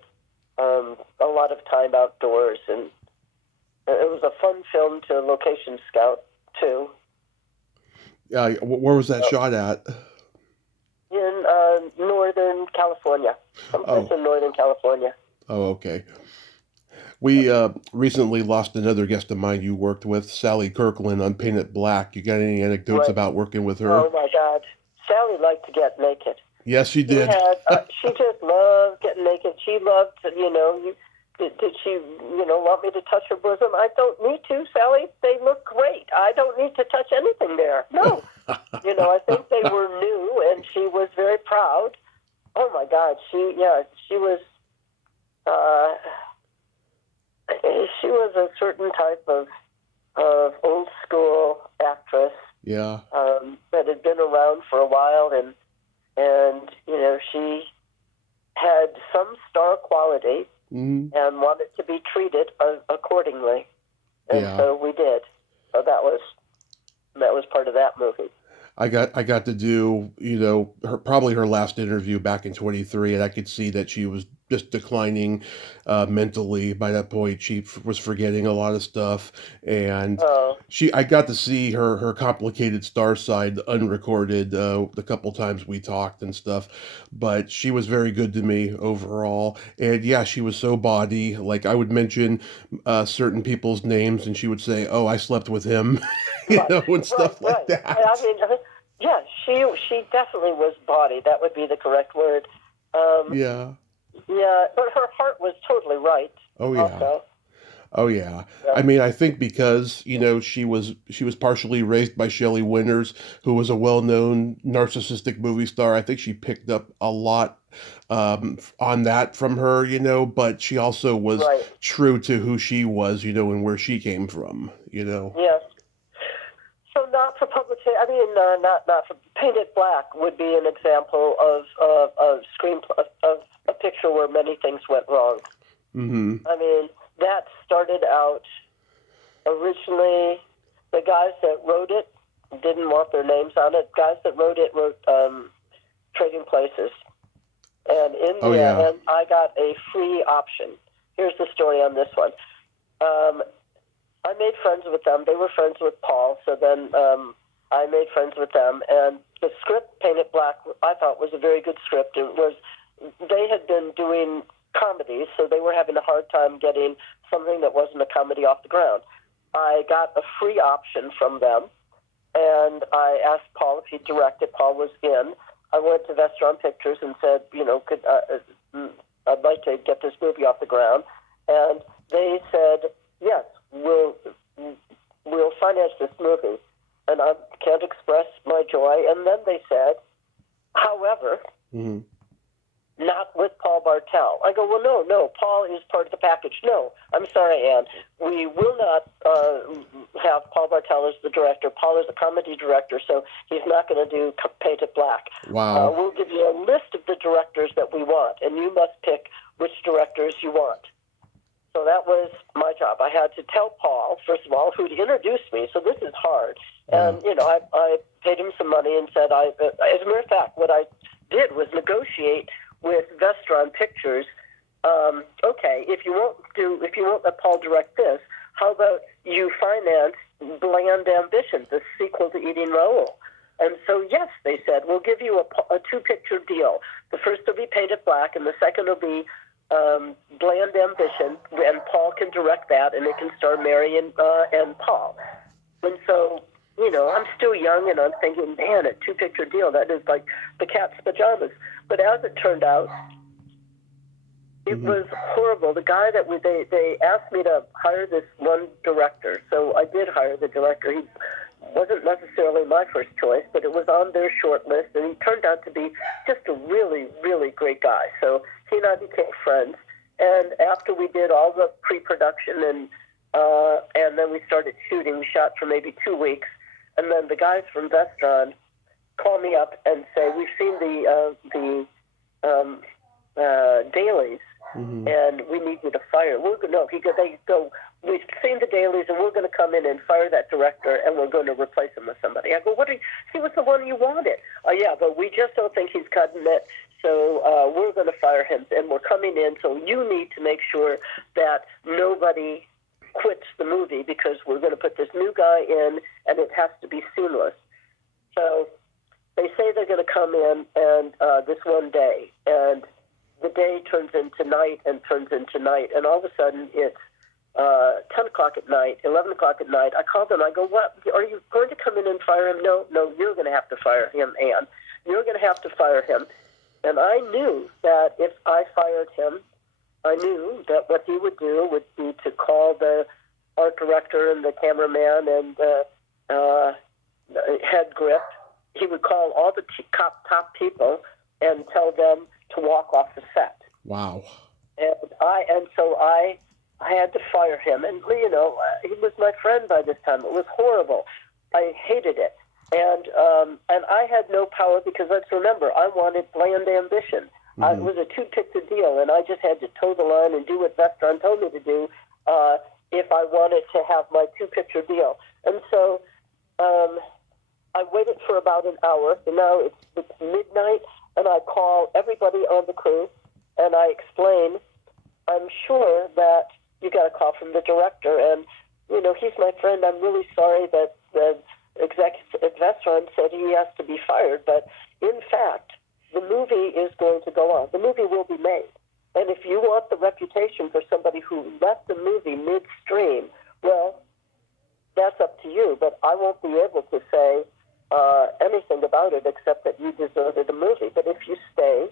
a lot of time outdoors. And it was a fun film to location scout, too. Yeah, where was that shot at? In Northern California. Someplace in Northern California. Oh, okay. We recently lost another guest of mine you worked with, Sally Kirkland on Painted Black. You got any anecdotes about working with her? Oh, my God. Sally liked to get naked. Yes, she did. She just loved getting naked. she loved, did she, want me to touch her bosom? I don't need to, Sally. They look great. I don't need to touch anything there. No. I think they were new, and she was very proud. Oh, my God. She was, she was a certain type of old school actress. Yeah. That had been around for a while, and she had some star quality and wanted to be treated accordingly, and so we did. So that was part of that movie. I got to do, probably her last interview back in 23, and I could see that she was just declining mentally. By that point, she was forgetting a lot of stuff, and I got to see her complicated star side unrecorded the couple times we talked and stuff, but she was very good to me overall. And yeah, she was so bawdy. Like, I would mention certain people's names, and she would say, "Oh, I slept with him," and stuff like that. I mean, yeah, she definitely was bawdy. That would be the correct word. Yeah, but her heart was totally right. Oh yeah. Also. Oh yeah. I mean, I think because, she was partially raised by Shelley Winters, who was a well-known narcissistic movie star. I think she picked up a lot on that from her, but she also was true to who she was, and where she came from, Yes. So not for publication. I mean, not for Painted Black would be an example of a a picture where many things went wrong. Mm-hmm. I mean, that started out originally. The guys that wrote it didn't want their names on it. Guys that wrote it wrote Trading Places, and in the end, I got a free option. Here's the story on this one. I made friends with them. They were friends with Paul, so then I made friends with them. And the script, Painted Black, I thought was a very good script. They had been doing comedies, so they were having a hard time getting something that wasn't a comedy off the ground. I got a free option from them, and I asked Paul if he'd direct it. Paul was in. I went to Vestron Pictures and said, I'd like to get this movie off the ground. And they said, yes, we'll finance this movie. And I can't express my joy. And then they said, however, not with Paul Bartel. I go, well, no, Paul is part of the package. No, I'm sorry, Anne. We will not have Paul Bartel as the director. Paul is a comedy director, so he's not going to do Painted Black. Wow. We'll give you a list of the directors that we want, and you must pick which directors you want. So that was my job. I had to tell Paul, first of all, who'd introduced me, so this is hard. And, I paid him some money and said, as a matter of fact, what I did was negotiate with Vestron Pictures. Okay, if you won't let Paul direct this, how about you finance Bland Ambition, the sequel to Eating Raoul? And so, yes, they said, we'll give you a two-picture deal. The first will be Painted Black, and the second will be Bland Ambition, and Paul can direct that, and it can star Mary and Paul. And so, I'm still young, and I'm thinking, man, a two-picture deal, that is like the cat's pajamas. But as it turned out, it was horrible. The guy that they asked me to hire this one director, so I did hire the director. He wasn't necessarily my first choice, but it was on their short list, and he turned out to be just a really, really great guy. So he and I became friends, and after we did all the pre-production and then we started shooting, we shot for maybe 2 weeks, and then the guys from Vestron call me up and say, we've seen the dailies, and we need you to fire. They go, we've seen the dailies, and we're going to come in and fire that director, and we're going to replace him with somebody. I go, he was the one you wanted. Yeah, but we just don't think he's cutting it, so we're going to fire him, and we're coming in, so you need to make sure that nobody quits the movie, because we're going to put this new guy in, and it has to be seamless. So they say they're going to come in and this one day, and the day turns into night and turns into night, and all of a sudden it's 10 o'clock at night, 11 o'clock at night. I call them. I go, what? Are you going to come in and fire him? No, you're going to have to fire him, Anne. You're going to have to fire him. And I knew that if I fired him, I knew that what he would do would be to call the art director and the cameraman and the head grip. He would call all the top people and tell them to walk off the set. Wow. And so I had to fire him. And, he was my friend by this time. It was horrible. I hated it. And I had no power because, let's remember, I wanted bland ambition. It was a 2-picture deal, and I just had to toe the line and do what Vestron told me to do if I wanted to have my 2-picture deal. And so I waited for about an hour, and now it's midnight, and I call everybody on the crew, and I explain, I'm sure that you got a call from the director, and, he's my friend. I'm really sorry that the executive at Vestron said he has to be fired, but in fact, the movie is going to go on. The movie will be made. And if you want the reputation for somebody who left the movie midstream, well, that's up to you, but I won't be able to say anything about it except that you deserted the movie. But if you stay,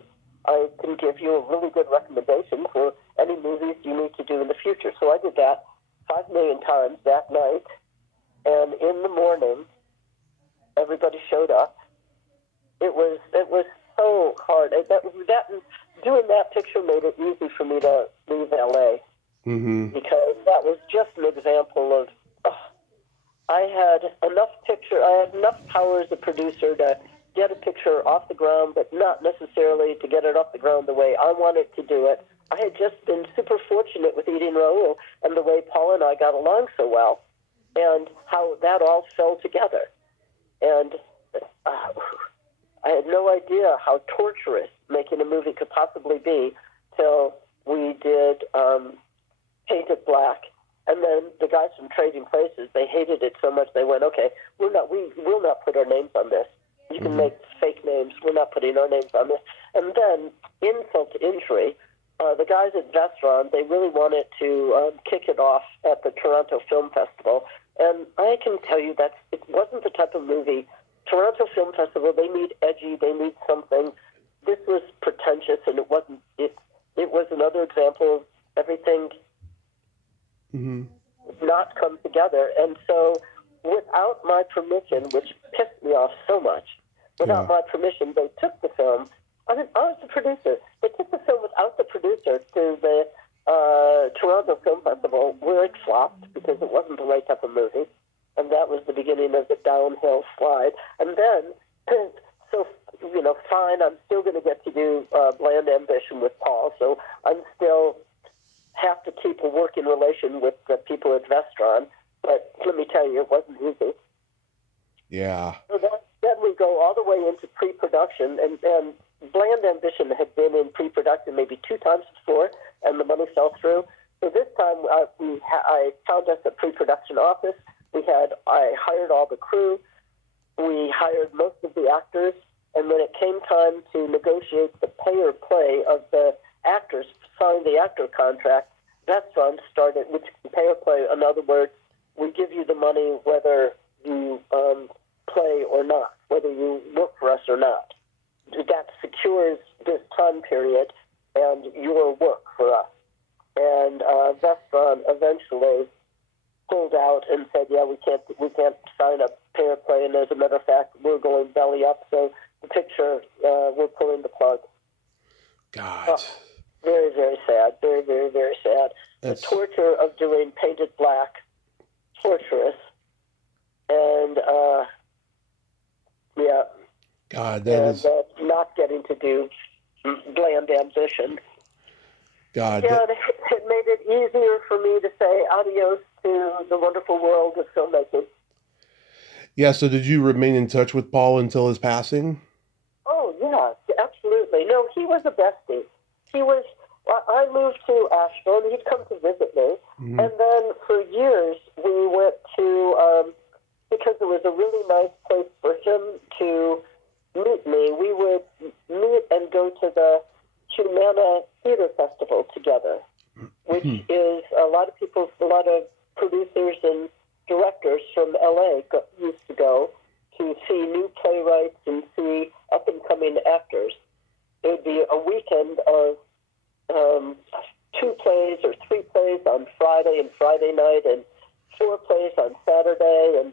I can give you a really good recommendation for any movies you need to do in the future. So I did that 5 million times that night, and in the morning, everybody showed up. It was so hard. Doing that picture made it easy for me to leave LA because that was just an example of I had enough power as a producer to get a picture off the ground, but not necessarily to get it off the ground the way I wanted to do it. I had just been super fortunate with eating Raoul and the way Paul and I got along so well, and how that all fell together. And I had no idea how torturous making a movie could possibly be till we did Paint It Black. And then the guys from Trading Places, they hated it so much they went, okay, we will not put our names on this. You can make fake names. We're not putting our names on this. And then, insult to injury, the guys at Vestron, they really wanted to kick it off at the Toronto Film Festival. And I can tell you that it wasn't the type of movie. Toronto Film Festival, they need edgy, they need something. This was pretentious, and it wasn't. It was another example of everything not come together. And so, without my permission, which pissed me off so much, without my permission, they took the film. I was the producer. They took the film without the producer to the Toronto Film Festival, where it flopped because it wasn't the right type of movie. And that was the beginning of the downhill slide. And then, so, fine, I'm still going to get to do Bland Ambition with Paul, so I'm still have to keep a working relation with the people at Vestron. But let me tell you, it wasn't easy. Yeah. So then we go all the way into pre-production, and Bland Ambition had been in pre-production maybe 2 times before, and the money fell through. So this time I found us a pre-production office. I hired all the crew. We hired most of the actors. And when it came time to negotiate the pay or play of the actors, sign the actor contract, Vestron started, which pay or play, in other words, we give you the money whether you play or not, whether you work for us or not. That secures this time period and your work for us. And Vestron eventually pulled out and said, "Yeah, we can't sign up pay or play." And as a matter of fact, we're going belly up. So the picture, we're pulling the plug. God. Very, very sad. Very, very, very sad. That's... The torture of doing Painted Black, torturous, and God, that is not getting to do Bland Ambition. God. Yeah, it made it easier for me to say adios to the wonderful world of filmmaking. Yeah, so did you remain in touch with Paul until his passing? Oh, yeah, absolutely. No, he was a bestie. I moved to Asheville, and he'd come to visit me. Mm-hmm. And then for years, we went to, because it was a really nice place for him to meet me, we would meet and go to the Humana Theater Festival together, which is a lot of producers and directors from LA used to go to see new playwrights and see up-and-coming actors. It would 2 plays or 3 plays on Friday and Friday night, and 4 plays on Saturday, and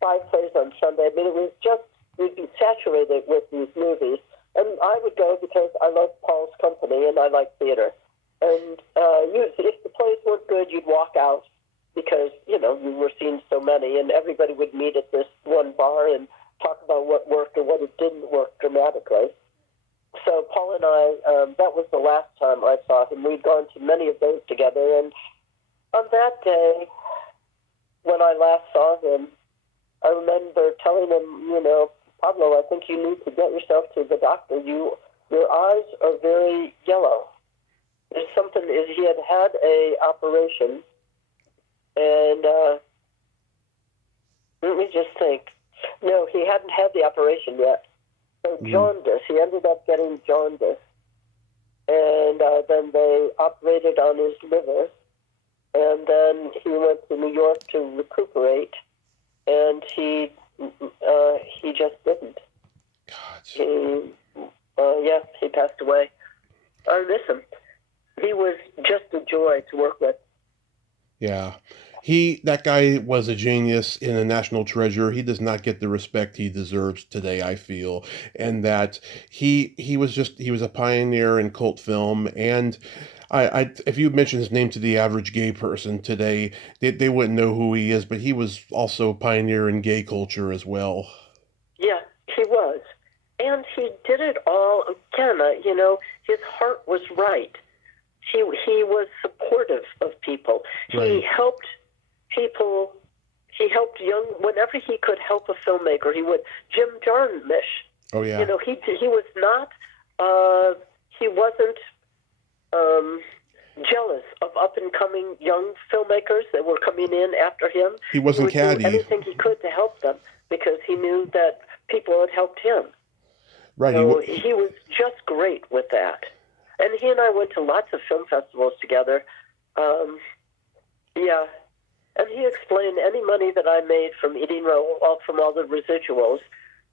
5 plays on Sunday. I mean, it was just, we'd be saturated with these movies. And I would go because I love Paul's company and I like theater. And if the plays weren't good, you'd walk out because, you were seeing so many, and everybody would meet at this one bar and talk about what worked or what it didn't work dramatically. So Paul and I, that was the last time I saw him. We'd gone to many of those together, and on that day, when I last saw him, I remember telling him, Pablo, I think you need to get yourself to the doctor. Your eyes are very yellow. There's something, he had a operation, and let me just think. No, he hadn't had the operation yet. So jaundice, he ended up getting jaundice. And then they operated on his liver, and then he went to New York to recuperate, and he just didn't. He passed away. I miss him. He was just a joy to work with. Yeah. That guy was a genius and a national treasure. He does not get the respect he deserves today, I feel. And that he was a pioneer in cult film. And if you mention his name to the average gay person today, they wouldn't know who he is, but he was also a pioneer in gay culture as well. Yeah, he was. And he did it all, again, his heart was right. He was supportive of people. Right. He helped people. He helped whenever he could help a filmmaker, he would. Jim Jarmusch. Oh, yeah. He was not, he wasn't jealous of up-and-coming young filmmakers that were coming in after him. He wasn't catty. He would do anything he could to help them because he knew that people had helped him. Right. So he was just great with that. And he and I went to lots of film festivals together. And he explained any money that I made from eating Raoul, from all the residuals,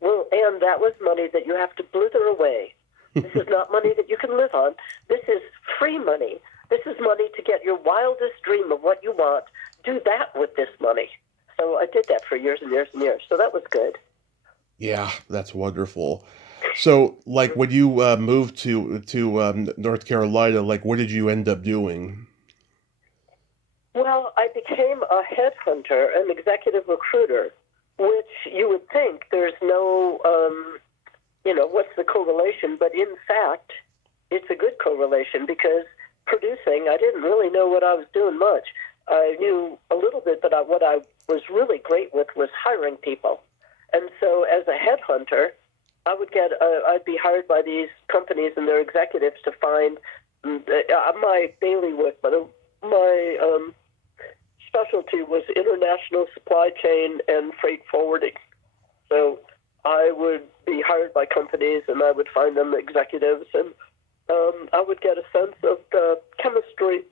and that was money that you have to blither away. This is not money that you can live on. This is free money. This is money to get your wildest dream of what you want. Do that with this money. So I did that for years and years and years. So that was good. Yeah, that's wonderful. So, when you moved to North Carolina, what did you end up doing? Well, I became a headhunter, an executive recruiter, which you would think there's no, what's the correlation? But in fact, it's a good correlation because producing, I didn't really know what I was doing much. I knew a little bit, but what I was really great with was hiring people. And so as a headhunter, I'd be hired by these companies and their executives to find my bailiwick, but my specialty was international supply chain and freight forwarding. So I would be hired by companies and I would find them executives, and I would get a sense of the chemistry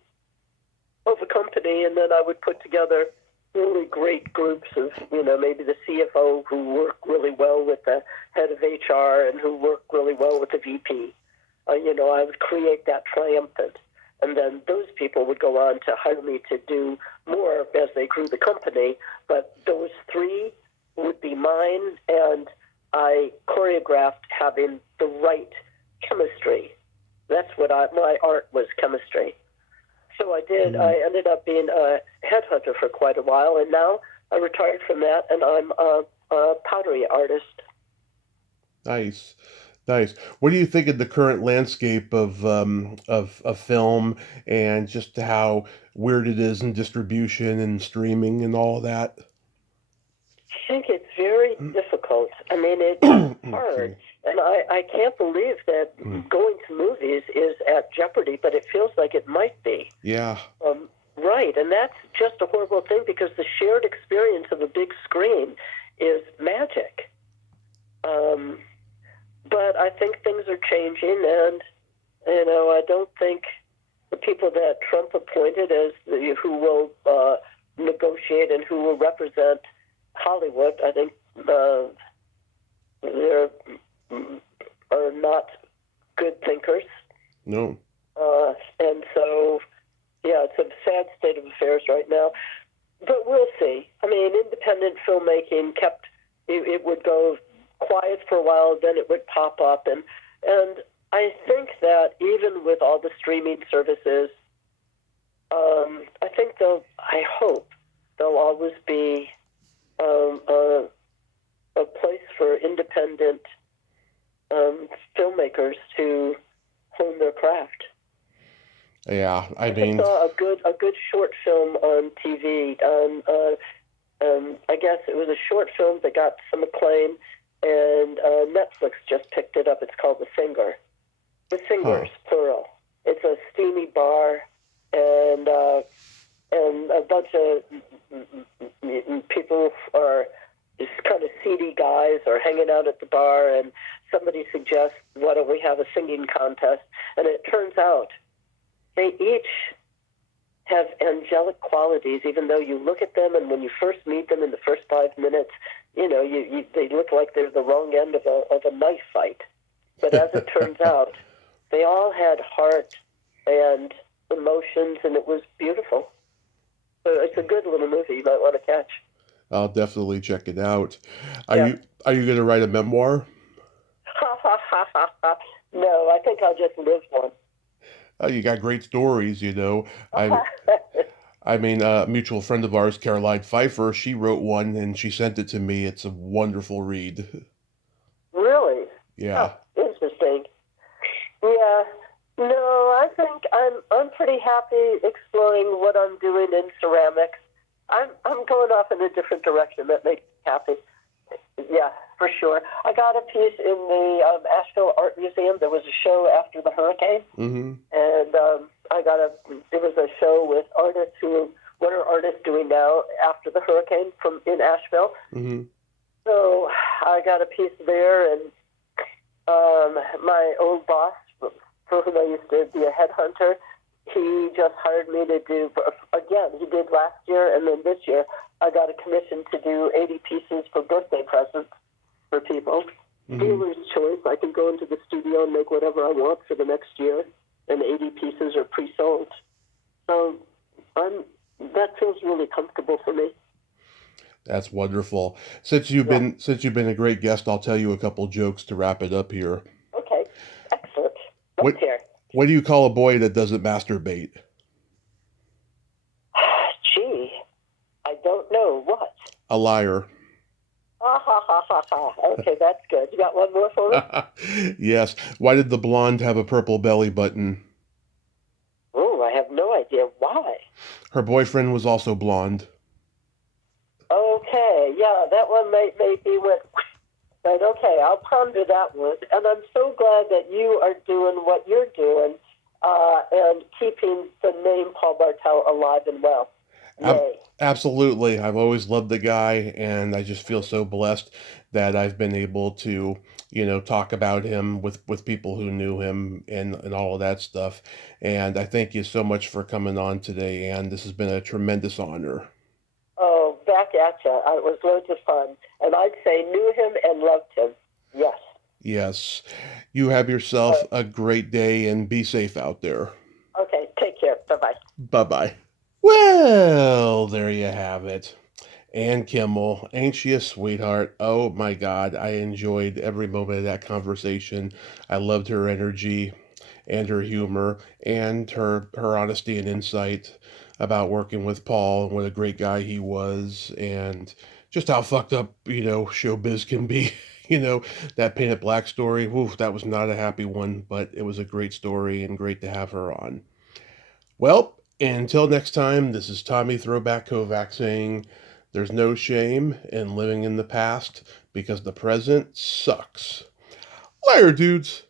of a company, and then I would put together really great groups of, maybe the CFO who worked really well with the head of HR and who worked really well with the VP. I would create that triumvirate. And then those people would go on to hire me to do more as they grew the company. But those 3 would be mine, and I choreographed having the right chemistry. That's what my art was, chemistry. So I did. Mm-hmm. I ended up being a headhunter for quite a while, and now I retired from that, and I'm a pottery artist. Nice. What do you think of the current landscape of film and just how weird it is in distribution and streaming and all of that? I think it's very difficult. I mean, it's hard. And I can't believe that going to movies is at jeopardy, but it feels like it might be. Yeah. Right, and that's just a horrible thing because the shared experience of a big screen is magic. But I think things are changing, and, I don't think the people that Trump appointed as who will negotiate and who will represent Hollywood, I think they're are not good thinkers. No. And so sad state of affairs right now. But we'll see. I mean, independent filmmaking it would go quiet for a while, then it would pop up. And I think that even with all the streaming services, I hope there'll always be a place for independent filmmakers to hone their craft. Yeah, I mean, I saw a good short film on TV. I guess it was a short film that got some acclaim, and Netflix just picked it up. It's called The Singer. The Singers, plural. It's a steamy bar, and a bunch of people are just kind of seedy guys are hanging out at the bar, and somebody suggests, why don't we have a singing contest? And it turns out they each have angelic qualities, even though you look at them and when you first meet them in the first 5 minutes, they look like they're the wrong end of a knife fight. But as it turns out, they all had heart and emotions, and it was beautiful. So it's a good little movie you might want to catch. I'll definitely check it out. Are you going to write a memoir? No, I think I'll just live one. Oh, you got great stories, I mean, a mutual friend of ours, Caroline Pfeiffer, she wrote one and she sent it to me. It's a wonderful read. Really? Yeah. Oh, interesting. Yeah. No, I think I'm pretty happy exploring what I'm doing in ceramics. I'm going off in a different direction that makes me happy. Yeah, for sure. I got a piece in the Asheville Art Museum. There was a show after the hurricane, and it was a show with artists what are artists doing now after the hurricane in Asheville. Mm-hmm. So I got a piece there, and my old boss, for whom I used to be a headhunter, he just hired me to do, again, he did last year, and then this year, I got a commission to do 80 pieces for birthday presents for people. Mm-hmm. Dealer's choice. I can go into the studio and make whatever I want for the next year, and 80 pieces are pre-sold. So that feels really comfortable for me. That's wonderful. Since you've been a great guest, I'll tell you a couple jokes to wrap it up here. Okay, excellent. Let's hear. What do you call a boy that doesn't masturbate? Gee, I don't know. What? A liar. Okay, that's good. You got one more for me? Yes. Why did the blonde have a purple belly button? Oh, I have no idea why. Her boyfriend was also blonde. Okay, yeah, that one maybe went... But okay, I'll ponder that one. And I'm so glad that you are doing what you're doing and keeping the name Paul Bartel alive and well. Yay. Absolutely. I've always loved the guy, and I just feel so blessed that I've been able to, talk about him with people who knew him and all of that stuff. And I thank you so much for coming on today, Anne. This has been a tremendous honor. Oh, back at you. It was loads of fun. And I'd say knew him and loved him. Yes. Yes. You have yourself a great day and be safe out there. Okay. Take care. Bye-bye. Bye-bye. Well, there you have it. Anne Kimmel, ain't she a sweetheart? Oh my God, I enjoyed every moment of that conversation. I loved her energy and her humor and her honesty and insight about working with Paul and what a great guy he was and just how fucked up, showbiz can be. That Painted Black story, that was not a happy one, but it was a great story and great to have her on. Well, until next time, this is Tommy Throwback Kovac saying, there's no shame in living in the past because the present sucks. Later, dudes.